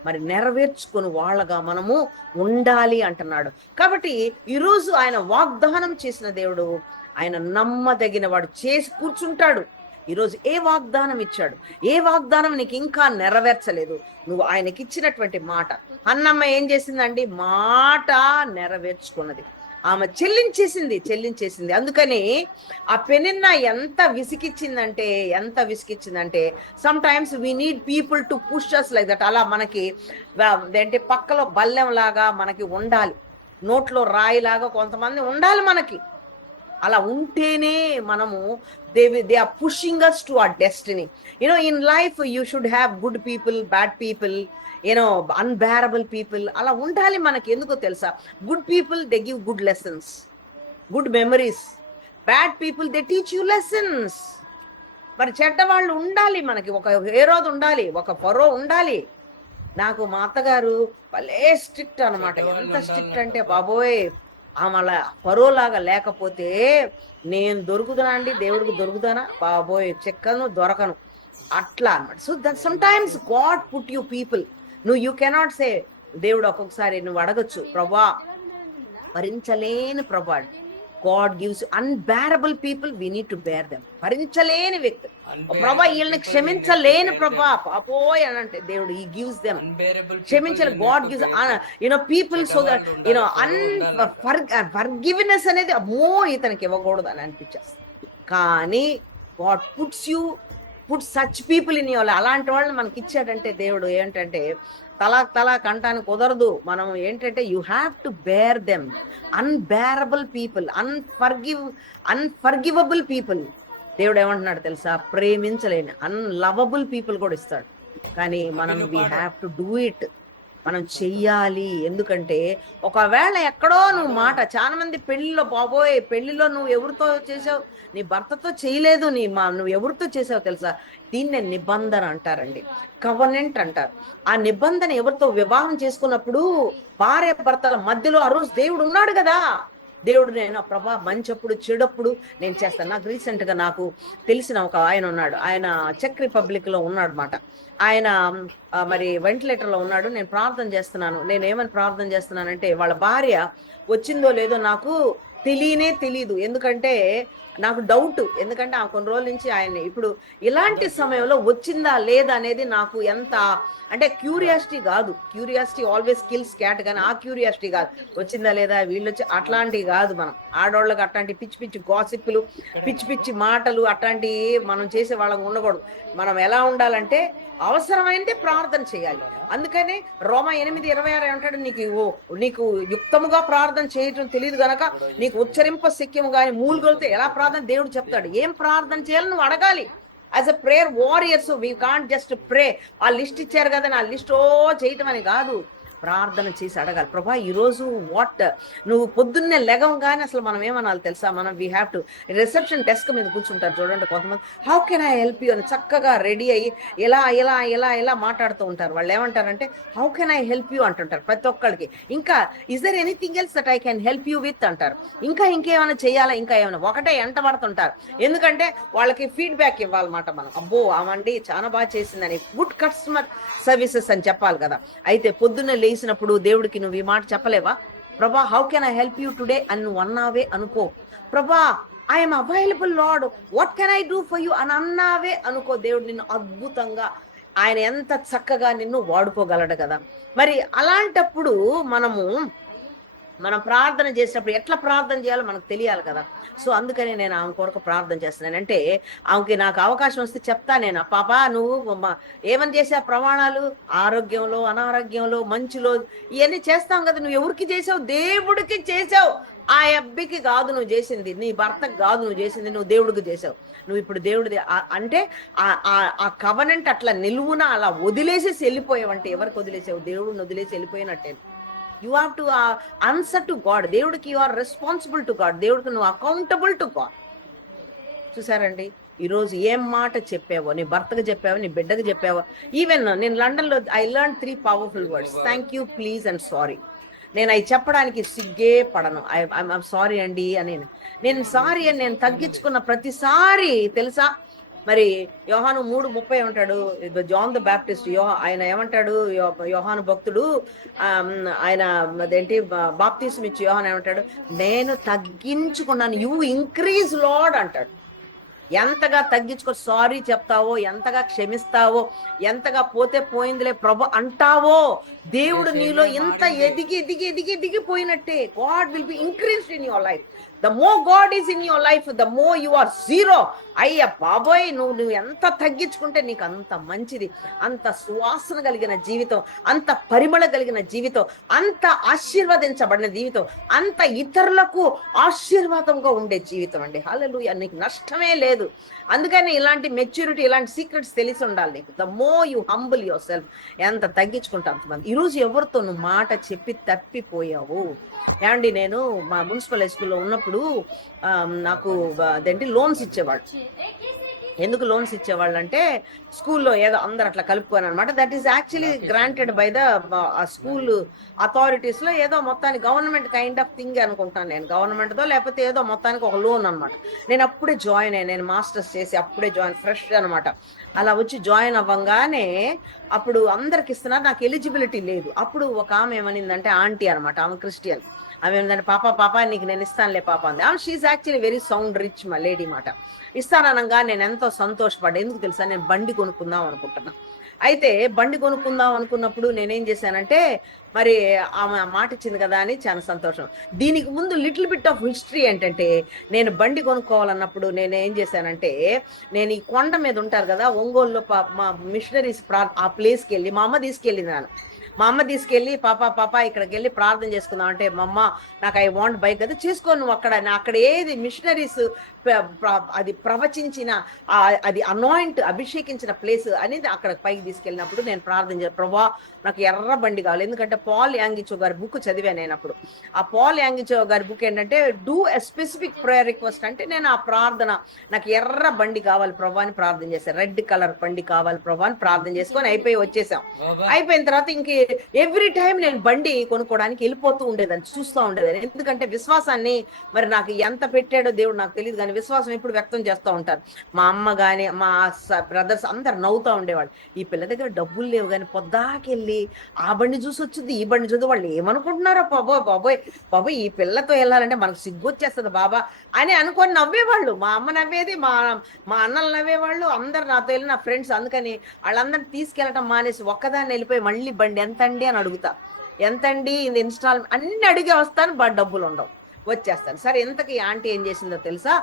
మరి నెరవేర్చుకుని వాళ్ళగా మనము ఉండాలి అంటున్నాడు. కాబట్టి ఈరోజు ఆయన వాగ్దానం చేసిన దేవుడు, ఆయన నమ్మదగిన వాడు, చేసి కూర్చుంటాడు. ఈరోజు ఏ వాగ్దానం ఇచ్చాడు, ఏ వాగ్దానం నీకు ఇంకా నెరవేర్చలేదు, నువ్వు ఆయనకి ఇచ్చినటువంటి మాట. అన్నమ్మ ఏం చేసిందండి, మాట నెరవేర్చుకున్నది. ఆమె చెల్లించేసింది. అందుకని ఆ పెనిన్న ఎంత విసిగిచ్చిందంటే sometimes we need people to push us like that. అలా మనకి అంటే పక్కలో బల్లెం లాగా మనకి ఉండాలి, నోట్లో రాయిలాగా కొంతమంది ఉండాలి మనకి. అలా ఉంటేనే మనము they are pushing us to our destiny. In life you should have good people, bad people, unbearable people. అలా ఉండాలి మనకి. ఎందుకో తెలుసా, good people they give good lessons, good memories. Bad people they teach you lessons. మరి చెడ్డవాళ్ళు ఉండాలి మనకి. ఒక హేరోదు ఉండాలి, ఒక ఫరో ఉండాలి. నాకు మా అత్తగారు భలే స్ట్రిక్ట్ అనమాట. ఎంత స్ట్రిక్ట్ అంటే బాబోయ్, ఆమె ఫరోలాగా లేకపోతే నేను దొరుకుతానా అండి, దేవుడికి దొరుకుతానా బాబోయ్, చెక్కను దొరకను అట్లా అనమాట. So that sometimes God put you people. You cannot say, దేవుడు ఒక్కొక్కసారి నువ్వు అడగచ్చు, ప్రభా భరించలేని Prabha, God gives unbearable people, we need to bear them. భరించలేని వ్యక్తి, ప్రభా వీళ్ళని క్షమించలేని ప్రభా పాపోయ్ అని అంటే దేవుడు ఈ గివ్స్ దెమ్. క్షమించాలి, God gives people so that forgiveness అనేది అమ్మో ఇతనికి ఇవ్వకూడదు అని అనిపించేస్తుంది. కానీ God put such people in your. అలాంటి వాళ్ళని మనకి ఇచ్చాడంటే దేవుడు ఏంటంటే తలా కంటానికి కుదరదు. మనం ఏంటంటే you have to bear them. Unbearable people, unforgivable people. దేవుడు ఏమంటున్నాడు తెలుసా, ప్రేమించలేని అన్లవబుల్ పీపుల్ కూడా ఇస్తాడు. కానీ మనం we have to do it, మనం చెయ్యాలి. ఎందుకంటే ఒకవేళ ఎక్కడో నువ్వు మాట, చాలా మంది పెళ్లిలో బాబోయ్, పెళ్లిలో నువ్వు ఎవరితో చేసావు, నీ భర్తతో చేయలేదు, నువ్వు ఎవరితో చేసావు తెలుసా, దీన్నే నిబంధన అంటారండి, కవనెంట్ అంటారు. ఆ నిబంధన ఎవరితో వివాహం చేసుకున్నప్పుడు భార్య భర్తల మధ్యలో ఆ రోజు దేవుడు ఉన్నాడు కదా. దేవుడు నేను ప్రభా మంచప్పుడు చెడప్పుడు నేను చేస్తాను. నాకు రీసెంట్గా నాకు తెలిసిన ఒక ఆయన ఉన్నాడు, ఆయన చెక్ రిపబ్లిక్ లో ఉన్నాడు అనమాట. ఆయన మరి వెంటిలేటర్లో ఉన్నాడు. నేను ప్రార్థన చేస్తున్నాను. నేను ఏమని ప్రార్థన చేస్తున్నానంటే, వాళ్ళ భార్య వచ్చిందో లేదో నాకు తెలీదు. ఎందుకంటే నాకు డౌట్, ఎందుకంటే ఆ కొన్ని రోజుల నుంచి ఆయన ఇప్పుడు ఇలాంటి సమయంలో వచ్చిందా లేదా అనేది నాకు ఎంత అంటే క్యూరియాసిటీ కాదు. క్యూరియాసిటీ ఆల్వేస్ కిల్స్ క్యాట్, కానీ ఆ క్యూరియాసిటీ కాదు, వచ్చిందా లేదా వీళ్ళు వచ్చి అట్లాంటివి కాదు. మనం ఆడవాళ్ళకి అట్లాంటి పిచ్చి పిచ్చి గాసిప్పులు, పిచ్చి పిచ్చి మాటలు అట్లాంటివి మనం చేసే వాళ్ళకి ఉండకూడదు. మనం ఎలా ఉండాలంటే అవసరమైతే ప్రార్థన చేయాలి. అందుకనే రోమా 8:26 అంటాడు, నీకు యుక్తముగా ప్రార్థన చేయటం తెలియదు గనక నీకు ఉచ్చరింప శక్యము కానీ మూలుగొలితే ఎలా ప్రార్థన దేవుడు చెప్తాడు. ఏం ప్రార్థన చేయాలి నువ్వు అడగాలి. As a prayer warriors we can't just ప్రే. ఆ లిస్ట్ ఇచ్చారు కదా నా లిస్ట్ చేయటం అని కాదు, ప్రార్థన చేసి అడగాలి. ప్రభా ఈరోజు నువ్వు పొద్దున్నే లెగంగానే అసలు మనం ఏమనాలి తెలుసా, మనం we have to reception desk మీద కూర్చుంటారు చూడండి కొంతమంది, how can I help you అని చక్కగా రెడీ అయ్యి ఎలా మాట్లాడుతూ ఉంటారు. వాళ్ళు ఏమంటారంటే how can I help you అంటుంటారు ప్రతి ఒక్కరికి. ఇంకా is there anything else that I can help you with అంటారు. ఇంకేమైనా చేయాలా, ఇంకా ఏమైనా ఒకటే ఎంట పడుతుంటారు. ఎందుకంటే వాళ్ళకి ఫీడ్బ్యాక్ ఇవ్వాలన్నమాట మనం. అబ్బో ఆమండి చాలా బాగా చేసిందని, గుడ్ కస్టమర్ సర్వీసెస్ అని చెప్పాలి కదా. అయితే పొద్దున్నే లేచినప్పుడు దేవుడికి నువ్వు ఈ మాట చెప్పలేవా, ప్రభా how can I help you today అని నువ్వు అన్నావే అనుకో, ప్రభా I'm available lord, what can I do for you అని అన్నావే అనుకో, దేవుడు నిన్ను అద్భుతంగా, ఆయన ఎంత చక్కగా నిన్ను వాడుకోగలడు కదా. మరి అలాంటప్పుడు మనము మనం ప్రార్థన చేసినప్పుడు ఎట్లా ప్రార్థన చేయాలో మనకు తెలియాలి కదా. సో అందుకని నేను ఆమె కొరకు ప్రార్థన చేస్తున్నాను. అంటే ఆమెకి నాకు అవకాశం వస్తే చెప్తా నేను, పాపా నువ్వు ఏమని చేసావు ప్రమాణాలు, ఆరోగ్యంలో అనారోగ్యంలో మంచులో ఇవన్నీ చేస్తాం కదా, నువ్వు ఎవరికి చేసావు? దేవుడికి చేసావు. ఆ అబ్బికి కాదు నువ్వు చేసింది, నీ భర్తకు కాదు నువ్వు చేసింది, నువ్వు దేవుడికి చేసావు. నువ్వు ఇప్పుడు దేవుడిది అంటే ఆ కవనెంట్ అట్లా నిలువున అలా వదిలేసేసి వెళ్ళిపోయావంటే ఎవరికి వదిలేసావు? దేవుడిని వదిలేసి వెళ్ళిపోయినట్టే. You have to answer to God. దేవుడికి you are responsible to God. దేవుడికి నువ్వు అకౌంటబుల్ టు గాడ్. చూసారండి, ఈరోజు ఏం మాట చెప్పావో, నీ భర్తకు చెప్పావో, నీ బిడ్డకు చెప్పావో. ఈవెన్ నేను లండన్ లో I learn 3 powerful words: thank you, please and sorry. నేను అవి చెప్పడానికి సిగ్గే పడను. ఐఎమ్ సారీ అండి అని. నేను సారీ అని నేను తగ్గించుకున్న ప్రతిసారి తెలుసా, మరి యోహాను 3:30 ఉంటాడు, జాన్ ద బ్యాప్టిస్ట్, ఆయన ఏమంటాడు, యోహాను భక్తుడు, ఆయన అదేంటి బాప్తిసం ఇచ్చి యోహాను ఏమంటాడు, నేను తగ్గించుకున్నాను, యూ ఇంక్రీజ్ లార్డ్ అంటాడు. ఎంతగా తగ్గించుకో సారీ చెప్తావో, ఎంతగా క్షమిస్తావో, ఎంతగా పోతే పోయిందిలే ప్రభు అంటావో, దేవుడు నీలో ఎంత ఎదిగి ఎదిగి ఎదిగి ఎదిగిపోయినట్టే. God will be increased in your life. The more God is in your life, the more you are zero. అయ్యా బాబోయ్, నువ్వు ఎంత తగ్గించుకుంటే నీకు అంత మంచిది. అంత సువాసన కలిగిన జీవితం, అంత పరిమళ కలిగిన జీవితం, అంత ఆశీర్వదించబడిన జీవితం, అంత ఇతరులకు ఆశీర్వాదంగా ఉండే జీవితం అండి. హల్లెలూయా. నీకు నష్టమే లేదు. అందుకని ఇలాంటి మెచ్యూరిటీ, ఇలాంటి సీక్రెట్స్ తెలిసి ఉండాలి నీకు. The more you humble your self, ఎంత తగ్గించుకుంటా అంతమంది. ఈరోజు ఎవరితో నువ్వు మాట చెప్పి తప్పిపోయావు? ఏమండి, నేను మా మున్సిపల్ హై స్కూల్లో ఉన్నప్పుడు నాకు అదేంటి లోన్స్ ఇచ్చేవాడు. ఎందుకు లోన్స్ ఇచ్చేవాళ్ళు అంటే, స్కూల్లో ఏదో అందరు అట్లా కలుపుకొని అనమాట. That is actually granted by the school authorities లో, ఏదో మొత్తానికి గవర్నమెంట్ కైండ్ ఆఫ్ థింగ్ అనుకుంటాను నేను, గవర్నమెంట్ దో లేకపోతే ఏదో మొత్తానికి ఒక లోన్ అనమాట. నేను అప్పుడే జాయిన్ అయ్యాను, నేను మాస్టర్స్ చేసి అప్పుడే జాయిన్, ఫ్రెష్ అనమాట. అలా వచ్చి జాయిన్ అవ్వంగానే అప్పుడు అందరికి ఇస్తున్నారు, నాకు ఎలిజిబిలిటీ లేదు. అప్పుడు ఒక ఆమె ఏమనిందంటే, ఆంటీ అనమాట, ఆమె క్రిస్టియన్, ఆమె ఏంటంటే, పాప నీకు నేను ఇస్తానులే పాప అంది. ఆమె she actually very sound rich మా లేడీ మాట. ఇస్తాననగా నేను ఎంతో సంతోషపడ్డా. ఎందుకు తెలుసా, నేను బండి కొనుక్కుందాం అనుకుంటున్నా. అయితే బండి కొనుక్కుందాం అనుకున్నప్పుడు నేనేం చేశానంటే, మరి ఆమె మాట ఇచ్చింది కదా అని చాలా సంతోషం. దీనికి ముందు లిటిల్ బిట్ ఆఫ్ హిస్టరీ ఏంటంటే, నేను బండి కొనుక్కోవాలన్నప్పుడు నేను ఏం చేశానంటే, నేను ఈ కొండ మీద ఉంటారు కదా ఒంగోలులో, మా మిషనరీస్ ఆ ప్లేస్కి వెళ్ళి, మా అమ్మ తీసుకెళ్ళినాను. మా అమ్మ తీసుకెళ్ళి, పాప ఇక్కడికి వెళ్ళి ప్రార్థన చేసుకుందాం అంటే, మా అమ్మ నాకు ఐ వాంట్ బైక్ కదా, చేసుకో నువ్వు అక్కడ ఏది మిషనరీస్ అది ప్రవచించిన, అది అనాయింట్ అభిషేకించిన ప్లేస్ అనేది అక్కడ పైకి తీసుకెళ్ళినప్పుడు నేను ప్రార్థన చేశాను, ప్రభా నాకు ఎర్ర బండి కావాలి. ఎందుకంటే పాల్ యాంగిచో గారి బుక్ చదివాను నేను అప్పుడు. ఆ పాల్ యాంగిచో గారి బుక్ ఏంటంటే, do a specific prayer request అంటే, నేను ఆ ప్రార్థన, నాకు ఎర్ర బండి కావాలి ప్రభా అని ప్రార్థన చేశాను. రెడ్ కలర్ బండి కావాలి ప్రభా అని ప్రార్థన చేసుకొని అయిపోయి వచ్చేసాం. అయిపోయిన తర్వాత ఇంక ఎవ్రీ టైం నేను బండి కొనుక్కోవడానికి వెళ్ళిపోతూ ఉండేదాన్ని, చూస్తూ ఉండేదాన్ని. ఎందుకంటే విశ్వాసాన్ని మరి నాకు ఎంత పెట్టాడో దేవుడు నాకు తెలియదు, కానీ విశ్వాసం ఎప్పుడు వ్యక్తం చేస్తూ ఉంటారు. మా అమ్మ కానీ మా బ్రదర్స్ అందరు నవ్వుతూ ఉండేవాళ్ళు, ఈ పిల్ల దగ్గర డబ్బులు లేవు కానీ పొద్దాకెళ్ళి ఆ బండి చూసి వచ్చింది, ఈ బండి చూసి, వాళ్ళు ఏమనుకుంటున్నారో బాబోయ్ ఈ పిల్లతో వెళ్ళాలంటే మనకు సిగ్గు వచ్చేస్తుంది బాబా అని అనుకొని నవ్వేవాళ్ళు. మా అమ్మ నవ్వేది, మా అన్నలు నవ్వేవాళ్ళు, అందరు నాతో వెళ్ళి నా ఫ్రెండ్స్. అందుకని వాళ్ళందరినీ తీసుకెళ్ళటం మానేసి ఒక్కదాన్ని వెళ్ళిపోయి మళ్ళీ బండి ఎంతండి అని అడుగుతా, ఎంతండి ఇది ఇన్స్టాల్మెంట్ అన్ని అడిగి వస్తాను, డబ్బులు ఉండవు, వచ్చేస్తాను. సరే ఇంతకీ ఆంటీ ఏం చేసిందో తెలుసా,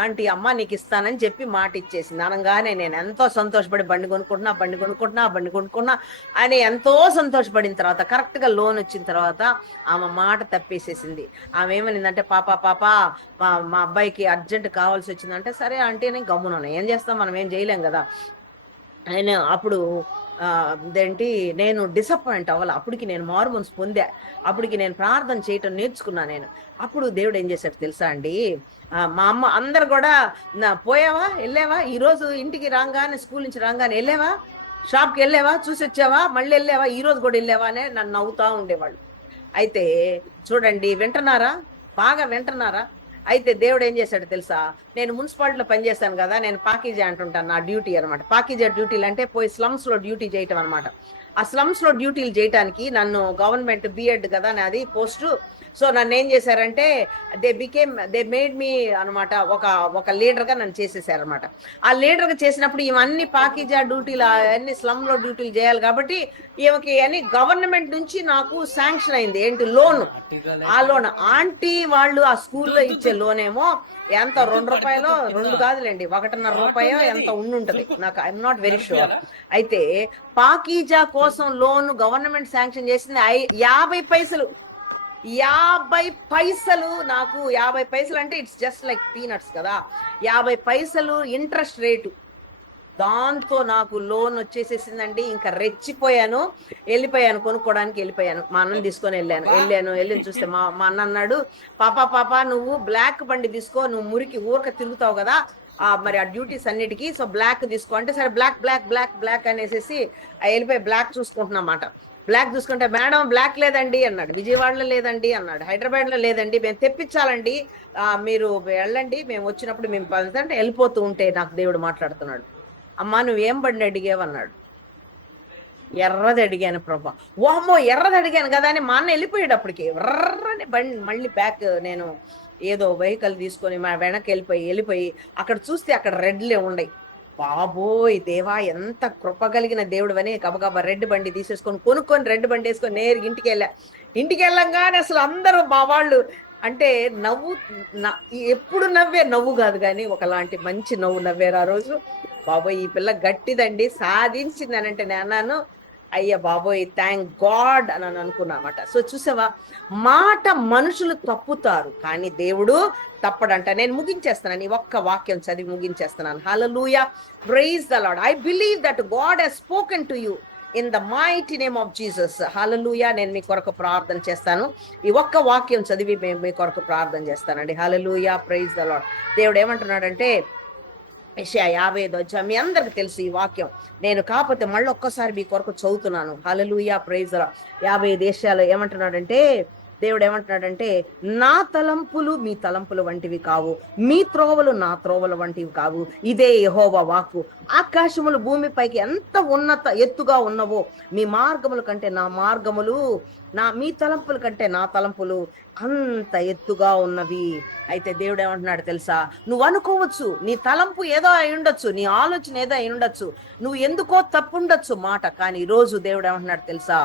ఆంటీ అమ్మ నీకు ఇస్తానని చెప్పి మాట ఇచ్చేసింది. అనగానే నేను ఎంతో సంతోషపడి బండి కొనుక్కుంటున్నా అని ఎంతో సంతోషపడిన తర్వాత, కరెక్ట్గా లోన్ వచ్చిన తర్వాత ఆమె మాట తప్పేసేసింది. ఆమె ఏమనిందంటే, పాప మా అబ్బాయికి అర్జెంట్ కావాల్సి వచ్చిందంటే, సరే ఆంటీ అని గమ్మున ఏం చేస్తాం, మనం ఏం చేయలేం కదా. ఆయన అప్పుడు అదేంటి, నేను డిసప్పాయింట్ అవ్వాలి. అప్పటికి నేను మారుమనసు పొందా, అప్పటికి నేను ప్రార్థన చేయటం నేర్చుకున్నా నేను. అప్పుడు దేవుడు ఏం చేశాడు తెలుసా అండి, మా అమ్మ అందరు కూడా, పోయావా వెళ్ళావా, ఈరోజు ఇంటికి రాగానే, స్కూల్ నుంచి రాగానే వెళ్ళావా, షాప్కి వెళ్ళావా, చూసి వచ్చావా, మళ్ళీ వెళ్ళావా, ఈరోజు కూడా వెళ్ళావా అనే నన్ను నవ్వుతూ ఉండేవాళ్ళు. అయితే చూడండి, వింటున్నారా, బాగా వింటున్నారా? అయితే దేవుడు ఏం చేశాడు తెలుసా, నేను మున్సిపాలిటీలో పనిచేస్తాను కదా, నేను పాకీజా అంటుంటాను, నా డ్యూటీ అనమాట. పాకీజా డ్యూటీలు అంటే పోయి స్లమ్స్ లో డ్యూటీ చేయటం అనమాట. ఆ స్లమ్స్ లో డ్యూటీలు చేయడానికి నన్ను గవర్నమెంట్ బిఎడ్ కదా నాది పోస్టు, సో నన్ను ఏం చేశారంటే దే మేడ్ మీ అనమాట, ఒక లీడర్ గా నన్ను చేసేసారనమాట. ఆ లీడర్ గా చేసినప్పుడు ఇవన్నీ పాకిజా డ్యూటీలు అన్ని స్లమ్ లో డ్యూటీలు చేయాలి కాబట్టి ఈమెకి అని గవర్నమెంట్ నుంచి నాకు శాంక్షన్ అయింది. ఏంటి? లోన్. ఆ లోన్ ఆంటీ వాళ్ళు ఆ స్కూల్లో ఇచ్చే లోన్ ఏమో ఎంత, ₹2, 2 కాదులేండి, ₹1.50 ఎంత ఉండుంటది నాకు, ఐఎమ్ నాట్ వెరీ షూర్. అయితే పాకీజా కోసం లోన్ గవర్నమెంట్ శాంక్షన్ చేసింది 50 పైసలు. 50 పైసలు నాకు, 50 పైసలు అంటే ఇట్స్ జస్ట్ లైక్ పీనట్స్ కదా. 50 పైసలు ఇంట్రెస్ట్ రేటు. దాంతో నాకు లోన్ వచ్చేసేసిందండి. ఇంకా రెచ్చిపోయాను, వెళ్ళిపోయాను, కొనుక్కోవడానికి వెళ్ళిపోయాను. మా అన్నని తీసుకొని వెళ్ళి చూస్తే మా అన్న అన్నాడు, పాపా నువ్వు బ్లాక్ బండి తీసుకో, నువ్వు మురికి ఊరక తిరుగుతావు కదా మరి ఆ డ్యూటీస్ అన్నిటికీ, సో బ్లాక్ తీసుకో అంటే, సరే బ్లాక్ బ్లాక్ బ్లాక్ బ్లాక్ అనేసి వెళ్ళిపోయి బ్లాక్ చూసుకుంటున్నమాట. బ్లాక్ చూసుకుంటే, మేడం బ్లాక్ లేదండి అన్నాడు, విజయవాడలో లేదండి అన్నాడు, హైదరాబాద్ లో లేదండి, మేము తెప్పించాలండి, మీరు వెళ్ళండి, మేము వచ్చినప్పుడు మేము అంటే వెళ్ళిపోతూ ఉంటే నాకు దేవుడు మాట్లాడుతున్నాడు, అమ్మా నువ్వేం బండి అడిగావన్నాడు. ఎర్రది అడిగాను ప్రభా. ఓమ్మో ఎర్రది అడిగాను కదా అని మా అన్న వెళ్ళిపోయాడు. అప్పటికి ఎర్రని బండి మళ్ళీ బ్యాక్ నేను ఏదో వెహికల్ తీసుకొని మా వెనక్కి వెళ్ళిపోయి అక్కడ చూస్తే అక్కడ రెడ్లే ఉండయి. బాబోయ్ దేవా, ఎంత కృప కలిగిన దేవుడు అని గబగబా రెడ్ బండి తీసేసుకొని కొనుక్కొని రెడ్ బండి వేసుకొని నేరుగా ఇంటికి వెళ్ళంగానే అసలు అందరూ మా వాళ్ళు అంటే ఎప్పుడు నవ్వు కాదు కానీ ఒకలాంటి మంచి నవ్వేరు ఆ రోజు. బాబోయ్ ఈ పిల్ల గట్టిదండి, సాధించింది అని అంటే నేను అయ్య బాబోయ్ థ్యాంక్ గాడ్ అని అనుకున్నామాట. సో చూసావా, మాట మనుషులు తప్పుతారు కానీ దేవుడు తప్పడంట. నేను ముగించేస్తున్నాను, ఈ ఒక్క వాక్యం చదివి ముగించేస్తున్నాను. Hallelujah, praise the Lord. I believe that God has spoken to you in the mighty name of Jesus. Hallelujah. నేను మీ కొరకు ప్రార్థన చేస్తాను. ఈ ఒక్క వాక్యం చదివి మేము మీ కొరకు ప్రార్థన చేస్తానండి. హల్లెలూయా, ప్రైజ్ ద లార్డ్. దేవుడు ఏమంటున్నాడంటే యెషయా 55 మీ అందరికి తెలుసు ఈ వాక్యం, నేను కాకపోతే మళ్ళీ ఒక్కసారి మీ కొరకు చదువుతున్నాను. హల్లెలూయా, ప్రైజ్ ద లార్డ్. 55 ఏమంటున్నాడంటే, దేవుడు ఏమంటున్నాడంటే, నా తలంపులు మీ తలంపులు వంటివి కావు, మీ త్రోవలు నా త్రోవల వంటివి కావు, ఇదే యెహోవా వాక్కు. ఆకాశములు భూమిపైకి ఎంత ఎత్తుగా ఉన్నవో మీ మార్గముల కంటే నా మార్గములు, మీ తలంపుల కంటే నా తలంపులు అంత ఎత్తుగా ఉన్నవి. అయితే దేవుడు ఏమంటున్నాడు తెలుసా, నువ్వు అనుకోవచ్చు నీ తలంపు ఏదో అయి ఉండొచ్చు, నీ ఆలోచన ఏదో అయి ఉండొచ్చు, నువ్వు ఎందుకో తప్పుండొచ్చు మాట, కానీ ఈరోజు దేవుడు ఏమంటున్నాడు తెలుసా,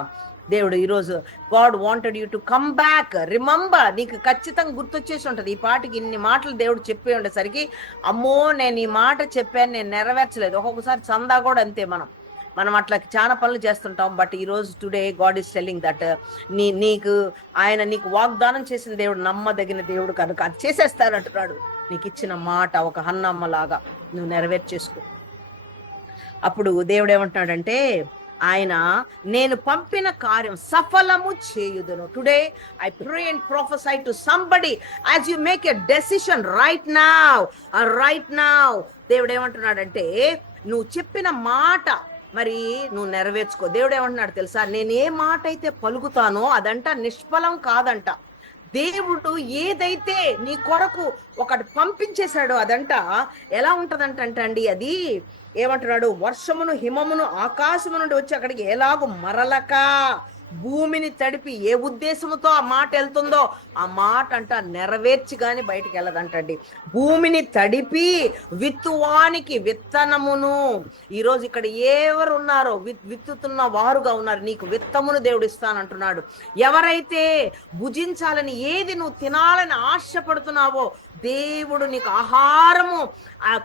దేవుడు ఈరోజు God wanted you to come back. Remember, నీకు ఖచ్చితంగా గుర్తొచ్చేసి ఉంటది. ఈ పాటికి ఇన్ని మాటలు దేవుడు చెప్పి ఉండేసరికి, అమ్మో నేను ఈ మాట చెప్పాను, నేను నెరవేర్చలేదు. ఒక్కొక్కసారి చందా కూడా అంతే, మనం అట్లా చాలా పనులు చేస్తుంటాం. బట్ ఈ రోజు today God is telling that ఆయన నీకు వాగ్దానం చేసిన దేవుడు నమ్మదగిన దేవుడు కనుక అది చేసేస్తానంటున్నాడు. నీకు ఇచ్చిన మాట ఒక హన్నమ్మ లాగా నువ్వు నెరవేర్చేసుకో. అప్పుడు దేవుడు ఏమంటున్నాడంటే, ఆయన నేను పంపిన కార్యం సఫలము చేయుదును. Today I pray and prophesy to somebody as you make a decision right now. దేవుడు ఏమంటున్నాడంటే, నువ్వు చెప్పిన మాట మరి నువ్వు నెరవేర్చుకో. దేవుడు ఏమంటున్నాడు తెలుసా, నేను ఏ మాట అయితే పలుకుతానో అదంట నిష్ఫలం కాదంట. దేవుడు ఏదైతే నీ కొరకు ఒకటి పంపించేశాడో అదంట ఎలా ఉంటదంటండి, అది ఏమంటున్నాడు, వర్షమును హిమమును ఆకాశము నుండి వచ్చి అక్కడికి ఎలాగో మరలక భూమిని తడిపి ఏ ఉద్దేశముతో ఆ మాట వెళ్తుందో ఆ మాట అంట నెరవేర్చి గాని బయటికి వెళ్ళదంటండి. భూమిని తడిపి విత్తువానికి విత్తనమును, ఈరోజు ఇక్కడ ఎవరు ఉన్నారో విత్తుతున్న వారుగా ఉన్నారు, నీకు విత్తమును దేవుడు ఇస్తానంటున్నాడు. ఎవరైతే భుజించాలని ఏది నువ్వు తినాలని ఆశపడుతున్నావో దేవుడు నీకు ఆహారము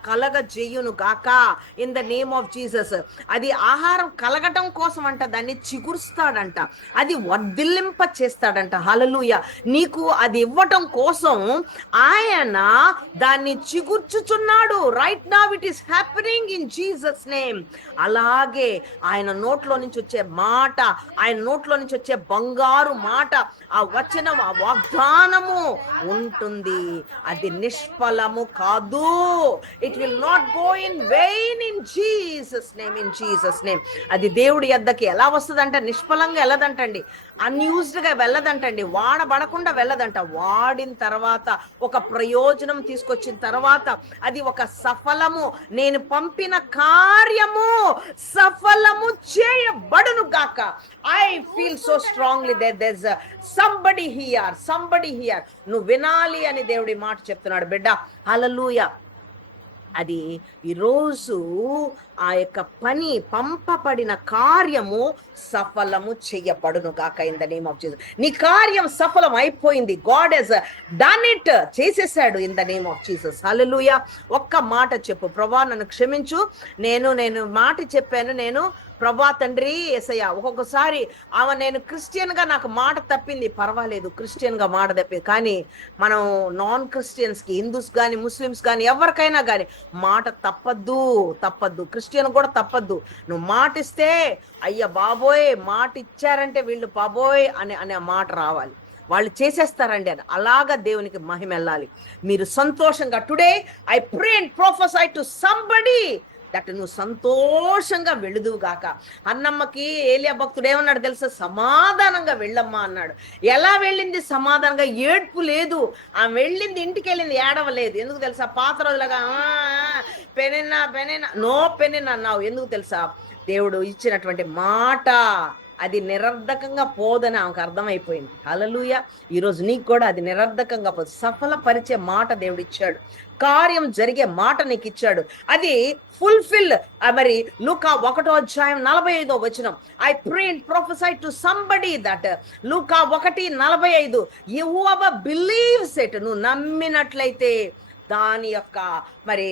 కలగజేయును గాక in the name of Jesus. అది ఆహారం కలగటం కోసం అంట, దాన్ని చిగురుస్తాడంట, అది వర్ధిల్లింప చేస్తాడంట. హల్లెలూయా. నీకు అది ఇవ్వటం కోసం ఆయన దాన్ని చిగుర్చుచున్నాడు. Right now it is happening in Jesus name. అలాగే ఆయన నోట్లో నుంచి వచ్చే మాట, ఆయన నోట్లో నుంచి వచ్చే బంగారు మాట, ఆ వచనం, ఆ వాగ్దానము ఉంటుంది. అది నిష్ఫలము కాదు. It will not go in vein in Jesus name. అది దేవుడి యొద్దకి ఎలా వస్తుందంటే నిష్ఫలంగా ఎలా వెళ్ళదంటండి, అన్యూజ్డ్ గా వెళ్ళదంటండి, వాడబడకుండా వెళ్ళదంట. వాడిన తర్వాత ఒక ప్రయోజనం తీసుకొచ్చిన తర్వాత అది ఒక సఫలము, నేను పంపిన కార్యము సఫలము చేయబడును గాక. I feel so strongly there's somebody here. నువ్వు వినాలి అని దేవుడి మాట చెప్తున్నాడు బిడ్డ. హల్లెలూయా. అది ఈరోజు ఆ యొక్క పని, పంపబడిన కార్యము సఫలము చెయ్యబడును గాక in the name of Jesus. నీ కార్యం సఫలం అయిపోయింది. గాడ్ హెస్ డన్ ఇట్, చేసేసాడు in the name of Jesus. Hallelujah. ఒక్క మాట చెప్పు, ప్రభా నన్ను క్షమించు, నేను మాట చెప్పాను, నేను ప్రభా తండ్రి యేసయ్య, ఒక్కొక్కసారి నేను క్రిస్టియన్ గా నాకు మాట తప్పింది, పర్వాలేదు, క్రిస్టియన్ గా మాట తప్పింది. కానీ మనం నాన్ క్రిస్టియన్స్ కి, హిందూస్ కానీ ముస్లిమ్స్ కానీ ఎవరికైనా కానీ మాట తప్పద్దు. క్రిస్టియన్ కూడా తప్పద్దు. నువ్వు మాట ఇస్తే అయ్య బాబోయ్, మాట ఇచ్చారంటే వీళ్ళు బాబోయ్ అనే మాట రావాలి. వాళ్ళు చేసేస్తారండి అని. అలాగా దేవునికి మహిమ వెళ్ళాలి. మీరు సంతోషంగా today I pray and prophesy to somebody that నువ్వు సంతోషంగా వెళుదువు గాక. అన్నమ్మకి ఏలియా భక్తుడు ఏమన్నాడు తెలుసా? సమాధానంగా వెళ్ళమ్మా అన్నాడు. ఎలా వెళ్ళింది? సమాధానంగా. ఏడ్పు లేదు. ఆమె వెళ్ళింది, ఇంటికి వెళ్ళింది, ఏడవలేదు. ఎందుకు తెలుసా? పాత రోజులుగా పెనిన్నా నో పెనిన్నా అన్నావు. ఎందుకు తెలుసా? దేవుడు ఇచ్చినటువంటి మాట అది నిరర్ధకంగా పోదని ఆమెకు అర్థమైపోయింది. హల్లెలూయా. ఈరోజు నీకు కూడా అది నిరర్ధకంగా పోదు. సఫలపరిచే మాట దేవుడు ఇచ్చాడు, కార్యం జరిగే మాట నీకు ఇచ్చాడు. అది ఫుల్ఫిల్. మరి లూకా 1:45 I pray and prophesy to somebody that. లూకా 1:45 హూఎవర్ బిలీవ్స్ ఇట్, నువ్వు నమ్మినట్లయితే దాని యొక్క మరి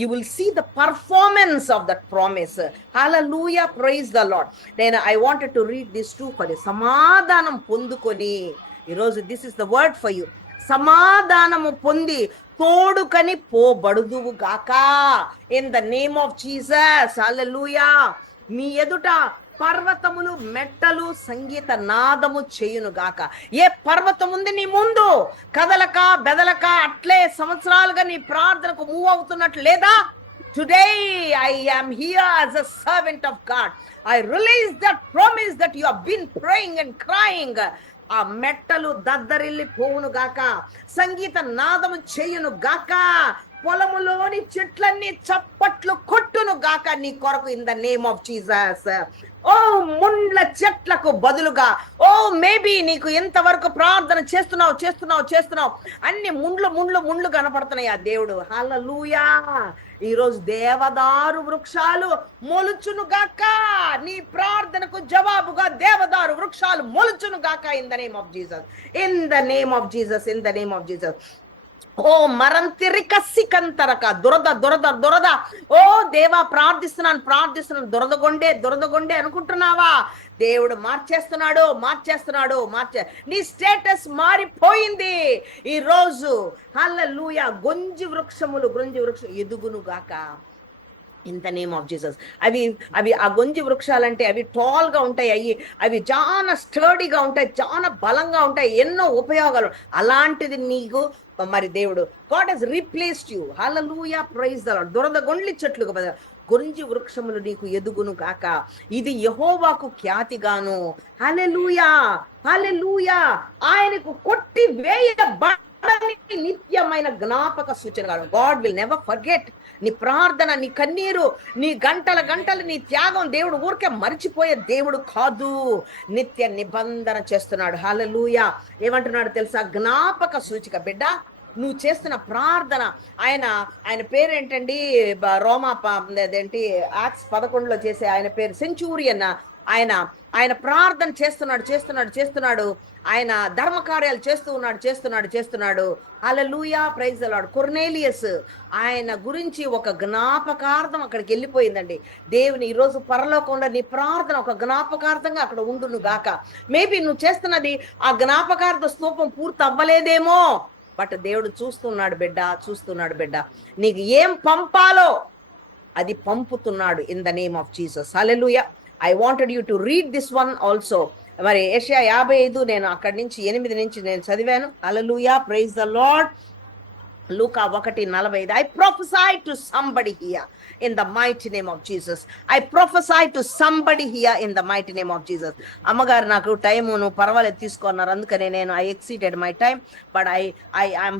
you will see the performance of that promise. Hallelujah, praise the Lord. నేను I wanted to read this too for you. సమాధానం పొందుకొని ఈరోజు this is the word for you. సమాధానము పొంది తోడుకని పోబడుదువు గాక in the name of Jesus. Hallelujah. మీ ఎదుట పర్వతములు మెట్టలు సంగీత నాదము చేయును గాక. ఏ పర్వతం ఉంది నీ ముందు, కదలక బెదలక అట్లే సంవత్సరాలుగా నీ ప్రార్థనకు మూవ్ అవుతున్నట్లు లేదా? Today I am here as a servant of God. I release that promise that you have been praying and crying. ఆ మెట్టలు దద్దరిల్లి పోవును గాక, సంగీత నాదము చేయును గాక, పొలములోని చెట్లన్నీ చప్పట్లు కొట్టును గాక నీ కొరకు in the name of Jesus. ఓ ముండ్ల చెట్లకు బదులుగా, ఓ మేబీ నీకు ఎంతవరకు ప్రార్థన చేస్తున్నావు అన్ని ముండ్లు కనపడుతున్నాయి. ఆ దేవుడు హల్లెలూయా. ఈరోజు దేవదారు వృక్షాలు మొలుచును గాక, నీ ప్రార్థనకు జవాబుగా దేవదారు వృక్షాలు మొలుచును గాక in the name of Jesus, in the name of Jesus, in the name of Jesus. ఓ మరంతిరికసికంతరక దురద. ఓ దేవా ప్రార్థిస్తున్నాను, దురదగొండే అనుకుంటున్నావా? దేవుడు మార్చేస్తున్నాడు. నీ స్టేటస్ మారిపోయింది ఈ రోజు. హల్లెలూయా. గొంజి వృక్షం ఎదుగును గాక in the name of Jesus. అవి ఆ గొంజి వృక్షాలంటే అవి టాల్ గా ఉంటాయి, అవి చాలా స్టర్డీగా ఉంటాయి, చాలా బలంగా ఉంటాయి, ఎన్నో ఉపయోగాలు. అలాంటిది నీకు మరి దేవుడు God has replaced you. Hallelujah, praise the Lord. దురద గొండ్లి చెట్లుగా గొంజి వృక్షములు నీకు ఎదుగును గాక. ఇది యెహోవాకు ఖ్యాతిగాను. హల్లెలూయా. ఆయనకు కొట్టి వేయబడని నిత్యమైన జ్ఞాపక సూచన. God will never forget. నీ ప్రార్థన, నీ కన్నీరు, నీ గంటలు నీ త్యాగం దేవుడు ఊరికే మర్చిపోయే దేవుడు కాదు. నిత్య నిబంధన చేస్తున్నాడు. హల్లెలూయా. ఏమంటున్నాడు తెలుసా? జ్ఞాపక సూచిక. బిడ్డ, నువ్వు చేస్తున్న ప్రార్థన, ఆయన పేరేంటండి? రోమా అదేంటి యాక్ట్స్ 11 చేసే ఆయన పేరు సెంచూరియన్. ఆయన ప్రార్థన చేస్తున్నాడు. ఆయన ధర్మకార్యాలు చేస్తున్నాడు. హల్లెలూయా, ప్రైజ్ ద లార్డ్. కొర్నేలియస్, ఆయన గురించి ఒక జ్ఞాపకార్థం అక్కడికి వెళ్ళిపోయిందండి. దేవుని ఈరోజు పరలోకంలో నీ ప్రార్థన ఒక జ్ఞాపకార్థంగా అక్కడ ఉండును గాక. మేబీ నువ్వు చేస్తున్నది ఆ జ్ఞాపకార్థ స్తూపం పూర్తి అవ్వలేదేమో, బట్ దేవుడు చూస్తున్నాడు బిడ్డ. నీకు ఏం పంపాలో అది పంపుతున్నాడు in the name of Jesus. Hallelujah. I wanted you to read this one also. మరి యెషయా 55 నేను అక్కడి నుంచి 8 నుంచి నేను చదివాను. Hallelujah, praise the Lord. లూకా 1:45. I prophesy to somebody here in the mighty name of Jesus. I prophesy to somebody here in the mighty name of Jesus. అమ్మగారు నాకు టైం నువ్వు పర్వాలేదు తీసుకున్నారు, అందుకనే నేను I exceeded my time, but I am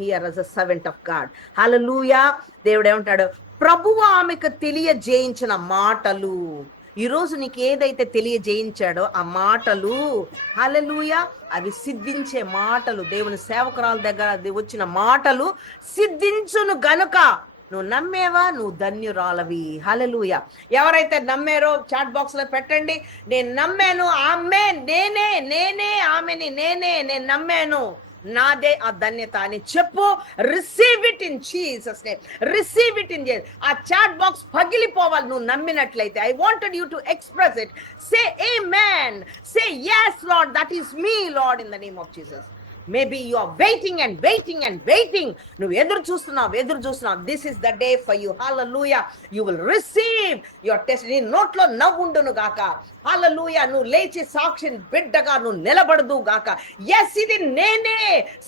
here as a servant of God. Hallelujah. దేవుడు ఏమంటాడు, ప్రభువు ఆమెకు తెలియజేయించిన మాటలు. ఈరోజు నీకు ఏదైతే తెలియజేయించాడో ఆ మాటలు, హల్లెలూయా, అవి సిద్ధించే మాటలు. దేవుని సేవకురాల దగ్గర వచ్చిన మాటలు సిద్ధించును గనుక నువ్వు నమ్మేవా, నువ్వు ధన్యురాలవి. హల్లెలూయా. ఎవరైతే నమ్మారో చాట్ బాక్స్ లో పెట్టండి, నేను నమ్మాను, ఆమె నేనే ఆమెని నేను నమ్మాను, నాదే ఆ ధన్యత అని చెప్పు. Receive it in Jesus name, receive it in Jesus. ఆ చాట్ బాక్స్ పగిలిపోవాలి నువ్వు నమ్మినట్లయితే. I wanted you to express it. Say amen, say yes Lord, that is me Lord, in the name of Jesus. Maybe you are waiting and waiting. నువ్వు ఎదురు చూస్తున్నావు. This is the day for you. Hallelujah. You will receive your testimony. నీ నోట్లో నవ్వుండును గాక. హల్లెలూయా. నువ్వు లేచి సాక్షి బిడ్డగా నువ్వు నిలబడదు గాక. ఎస్, ఇది నేనే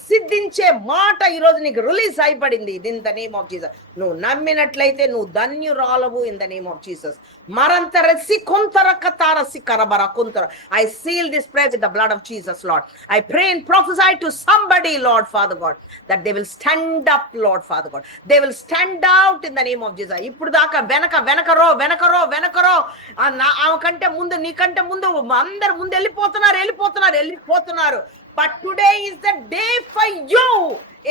సిద్ధించే మాట ఈరోజు నీకు రిలీజ్ అయిపడింది in the name of Jesus. నువ్వు నమ్మినట్లయితే నువ్వు ధన్యురాలవు in the name of Jesus. మరంతరసి కొంతర కతారసి కరబర కొంతర. I seal this prayer with the blood of Jesus, Lord. I pray and prophesy to somebody, Lord Father God, that they will stand up, Lord Father God. They will stand out in the name of Jesus. ఇప్పుడు దాకా వెనకరో ఆమెకంటే ముందు, నీకంటే ముందు అందరు ముందు వెళ్ళిపోతున్నారు. But today is the day for you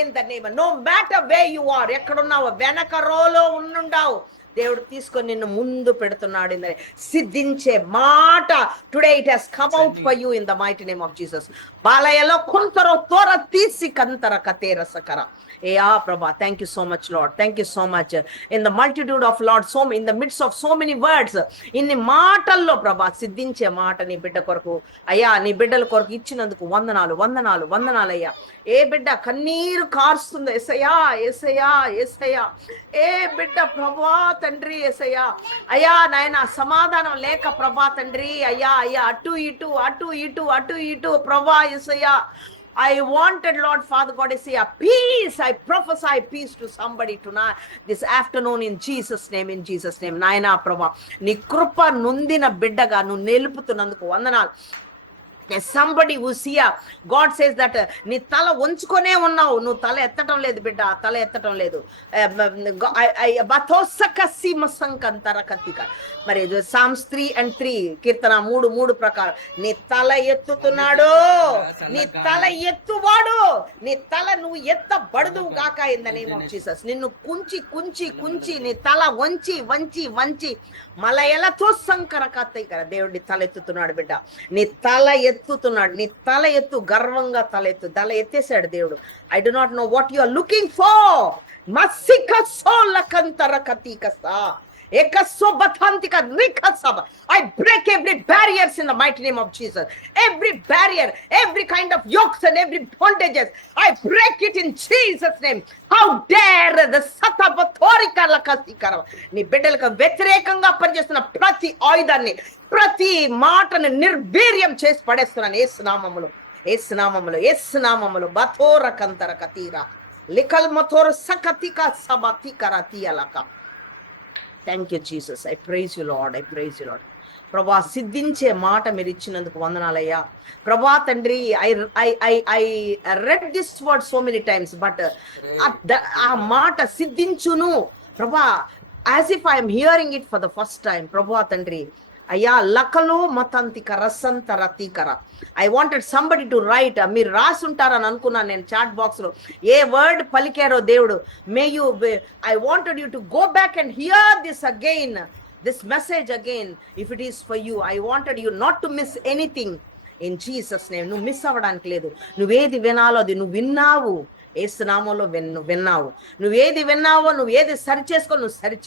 in the name. No matter where you are, ఎక్కడున్నావు, వెనకరోలో ఉండుండావు, దేవుడు తీసుకొని నిన్ను ముందు పెడుతున్నాడు. సిద్ధించే మాట today it has come out for you in the mighty name of Jesus. బాలయలో కొంతరో తోర తీసి కంతర కతేర సకర. Prabha, thank you so much, Lord. Thank you so much. In the multitude of Lord, in the midst of so many words, ఇన్ని మాటల్లో ప్రభా సిద్ధించే మాట నీ బిడ్డ కొరకు అయ్యా, నీ బిడ్డల కొరకు ఇచ్చినందుకు వందనాలు అయ్యా. ఏ బిడ్డ కన్నీరు కారుస్తుందో ఏసయ్యా, ఏ బిడ్డ ప్రభా తండ్రి ఏసయ్యా, అయ్యా నాయన సమాధానం లేక ప్రభా తండ్రి, అయ్యా అటు ఇటు ప్రభా ఏసయ్యా. I wanted, Lord Father God, to say a peace. I prophesy peace to somebody tonight, this afternoon, in Jesus' name. Naina Prabha, నీ కృప నొందిన బిడ్డగా నువ్వు నిలుపుతున్నందుకు వందనాలు. Somebody who's here, God says that నీ తల వంచుకొనే ఉన్నావు, నువ్వు తల ఎత్తటం లేదు బిడ్డ, తల ఎత్తటం లేదు. మరి Psalms 3:3, కీర్తన 3:3 ప్రకారం నీ తల ఎత్తుతున్నాడు, నీ తల ఎత్తువాడు, నీ తల నువ్వు ఎత్తబడదు గాక in the name of Jesus. నిన్ను కుంచి నీ తల వంచి మలయలతో సంకర కత్తైకర. దేవుడి తల ఎత్తుతున్నాడు బిడ్డ, నీ తల ఎత్తుతున్నాడు, నీ తల ఎత్తు, గర్వంగా తల ఎత్తేసాడు దేవుడు. I do not know what you are looking for. మసిక సోల కంతర కతికసా ఏకసోబతంతిక రికసబ. I break every barriers in the mighty name of Jesus. Every barrier, every kind of yokes and every bondages, I break it in Jesus' name. How dare the satabatorika lakasikara. నీ బిడ్డలకు వ్యతిరేకంగా పనిచేస్తున్న ప్రతి ఆయుధాన్ని, ప్రతి మాటను నిర్వీర్యం చేసి పడేస్తున్నాను ఏసునామములో. బతోర కంతర కతీరా లికల్ మతోర సకతిక సబతికర తీయలక. Thank you Jesus. I praise you Lord. ప్రభా సిద్ధించే మాట మీరు ఇచ్చినందుకు వందనాలయ్యా. ప్రభా తండ్రి, I read this word so many times, but ఆ మాట సిద్ధించును ప్రభా, as if I'm hearing it for the first time. ప్రభా తండ్రి అయ్యా, లకలో మతంతిక రసంత రతీకర. I wanted somebody to write. మీరు రాసుంటారని అనుకున్నాను నేను చాట్ బాక్స్ లో. ఏ వర్డ్ పలికారో దేవుడు, may you, I wanted you to go back and here this message again if it is for you. I wanted you not to miss anything in Jesus' name. నువ్వు miss అవ్వడానికి లేదు. నువ్వేది వినాలో అది నువ్వు విన్నావు, ఏసునామంలో విన్నావు. నువ్వేది విన్నావో, నువ్వు ఏది సరి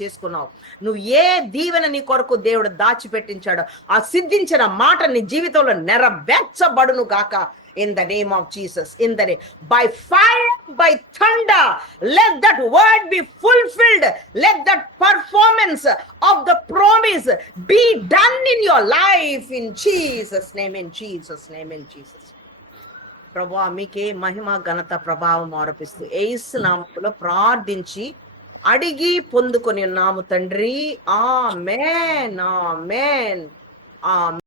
చేసుకున్నావు. నువ్వు ఏ దీవెన నీ కొరకు దేవుడు దాచిపెట్టించాడో ఆ సిద్ధించిన మాట నీ జీవితంలో నెరవేర్చబడును గాక in the name of Jesus. In the name, by fire, by thunder, let that word be fulfilled. Let that performance of the promise be done in your life in Jesus' name. ప్రభువా మీకే మహిమ, ఘనత, ప్రభావం ఆరోపిస్తూ యేసు నామములో ప్రార్థించి అడిగి పొందుకొని ఉన్నాము తండ్రి. ఆమేన్. ఆమేన్. ఆమేన్.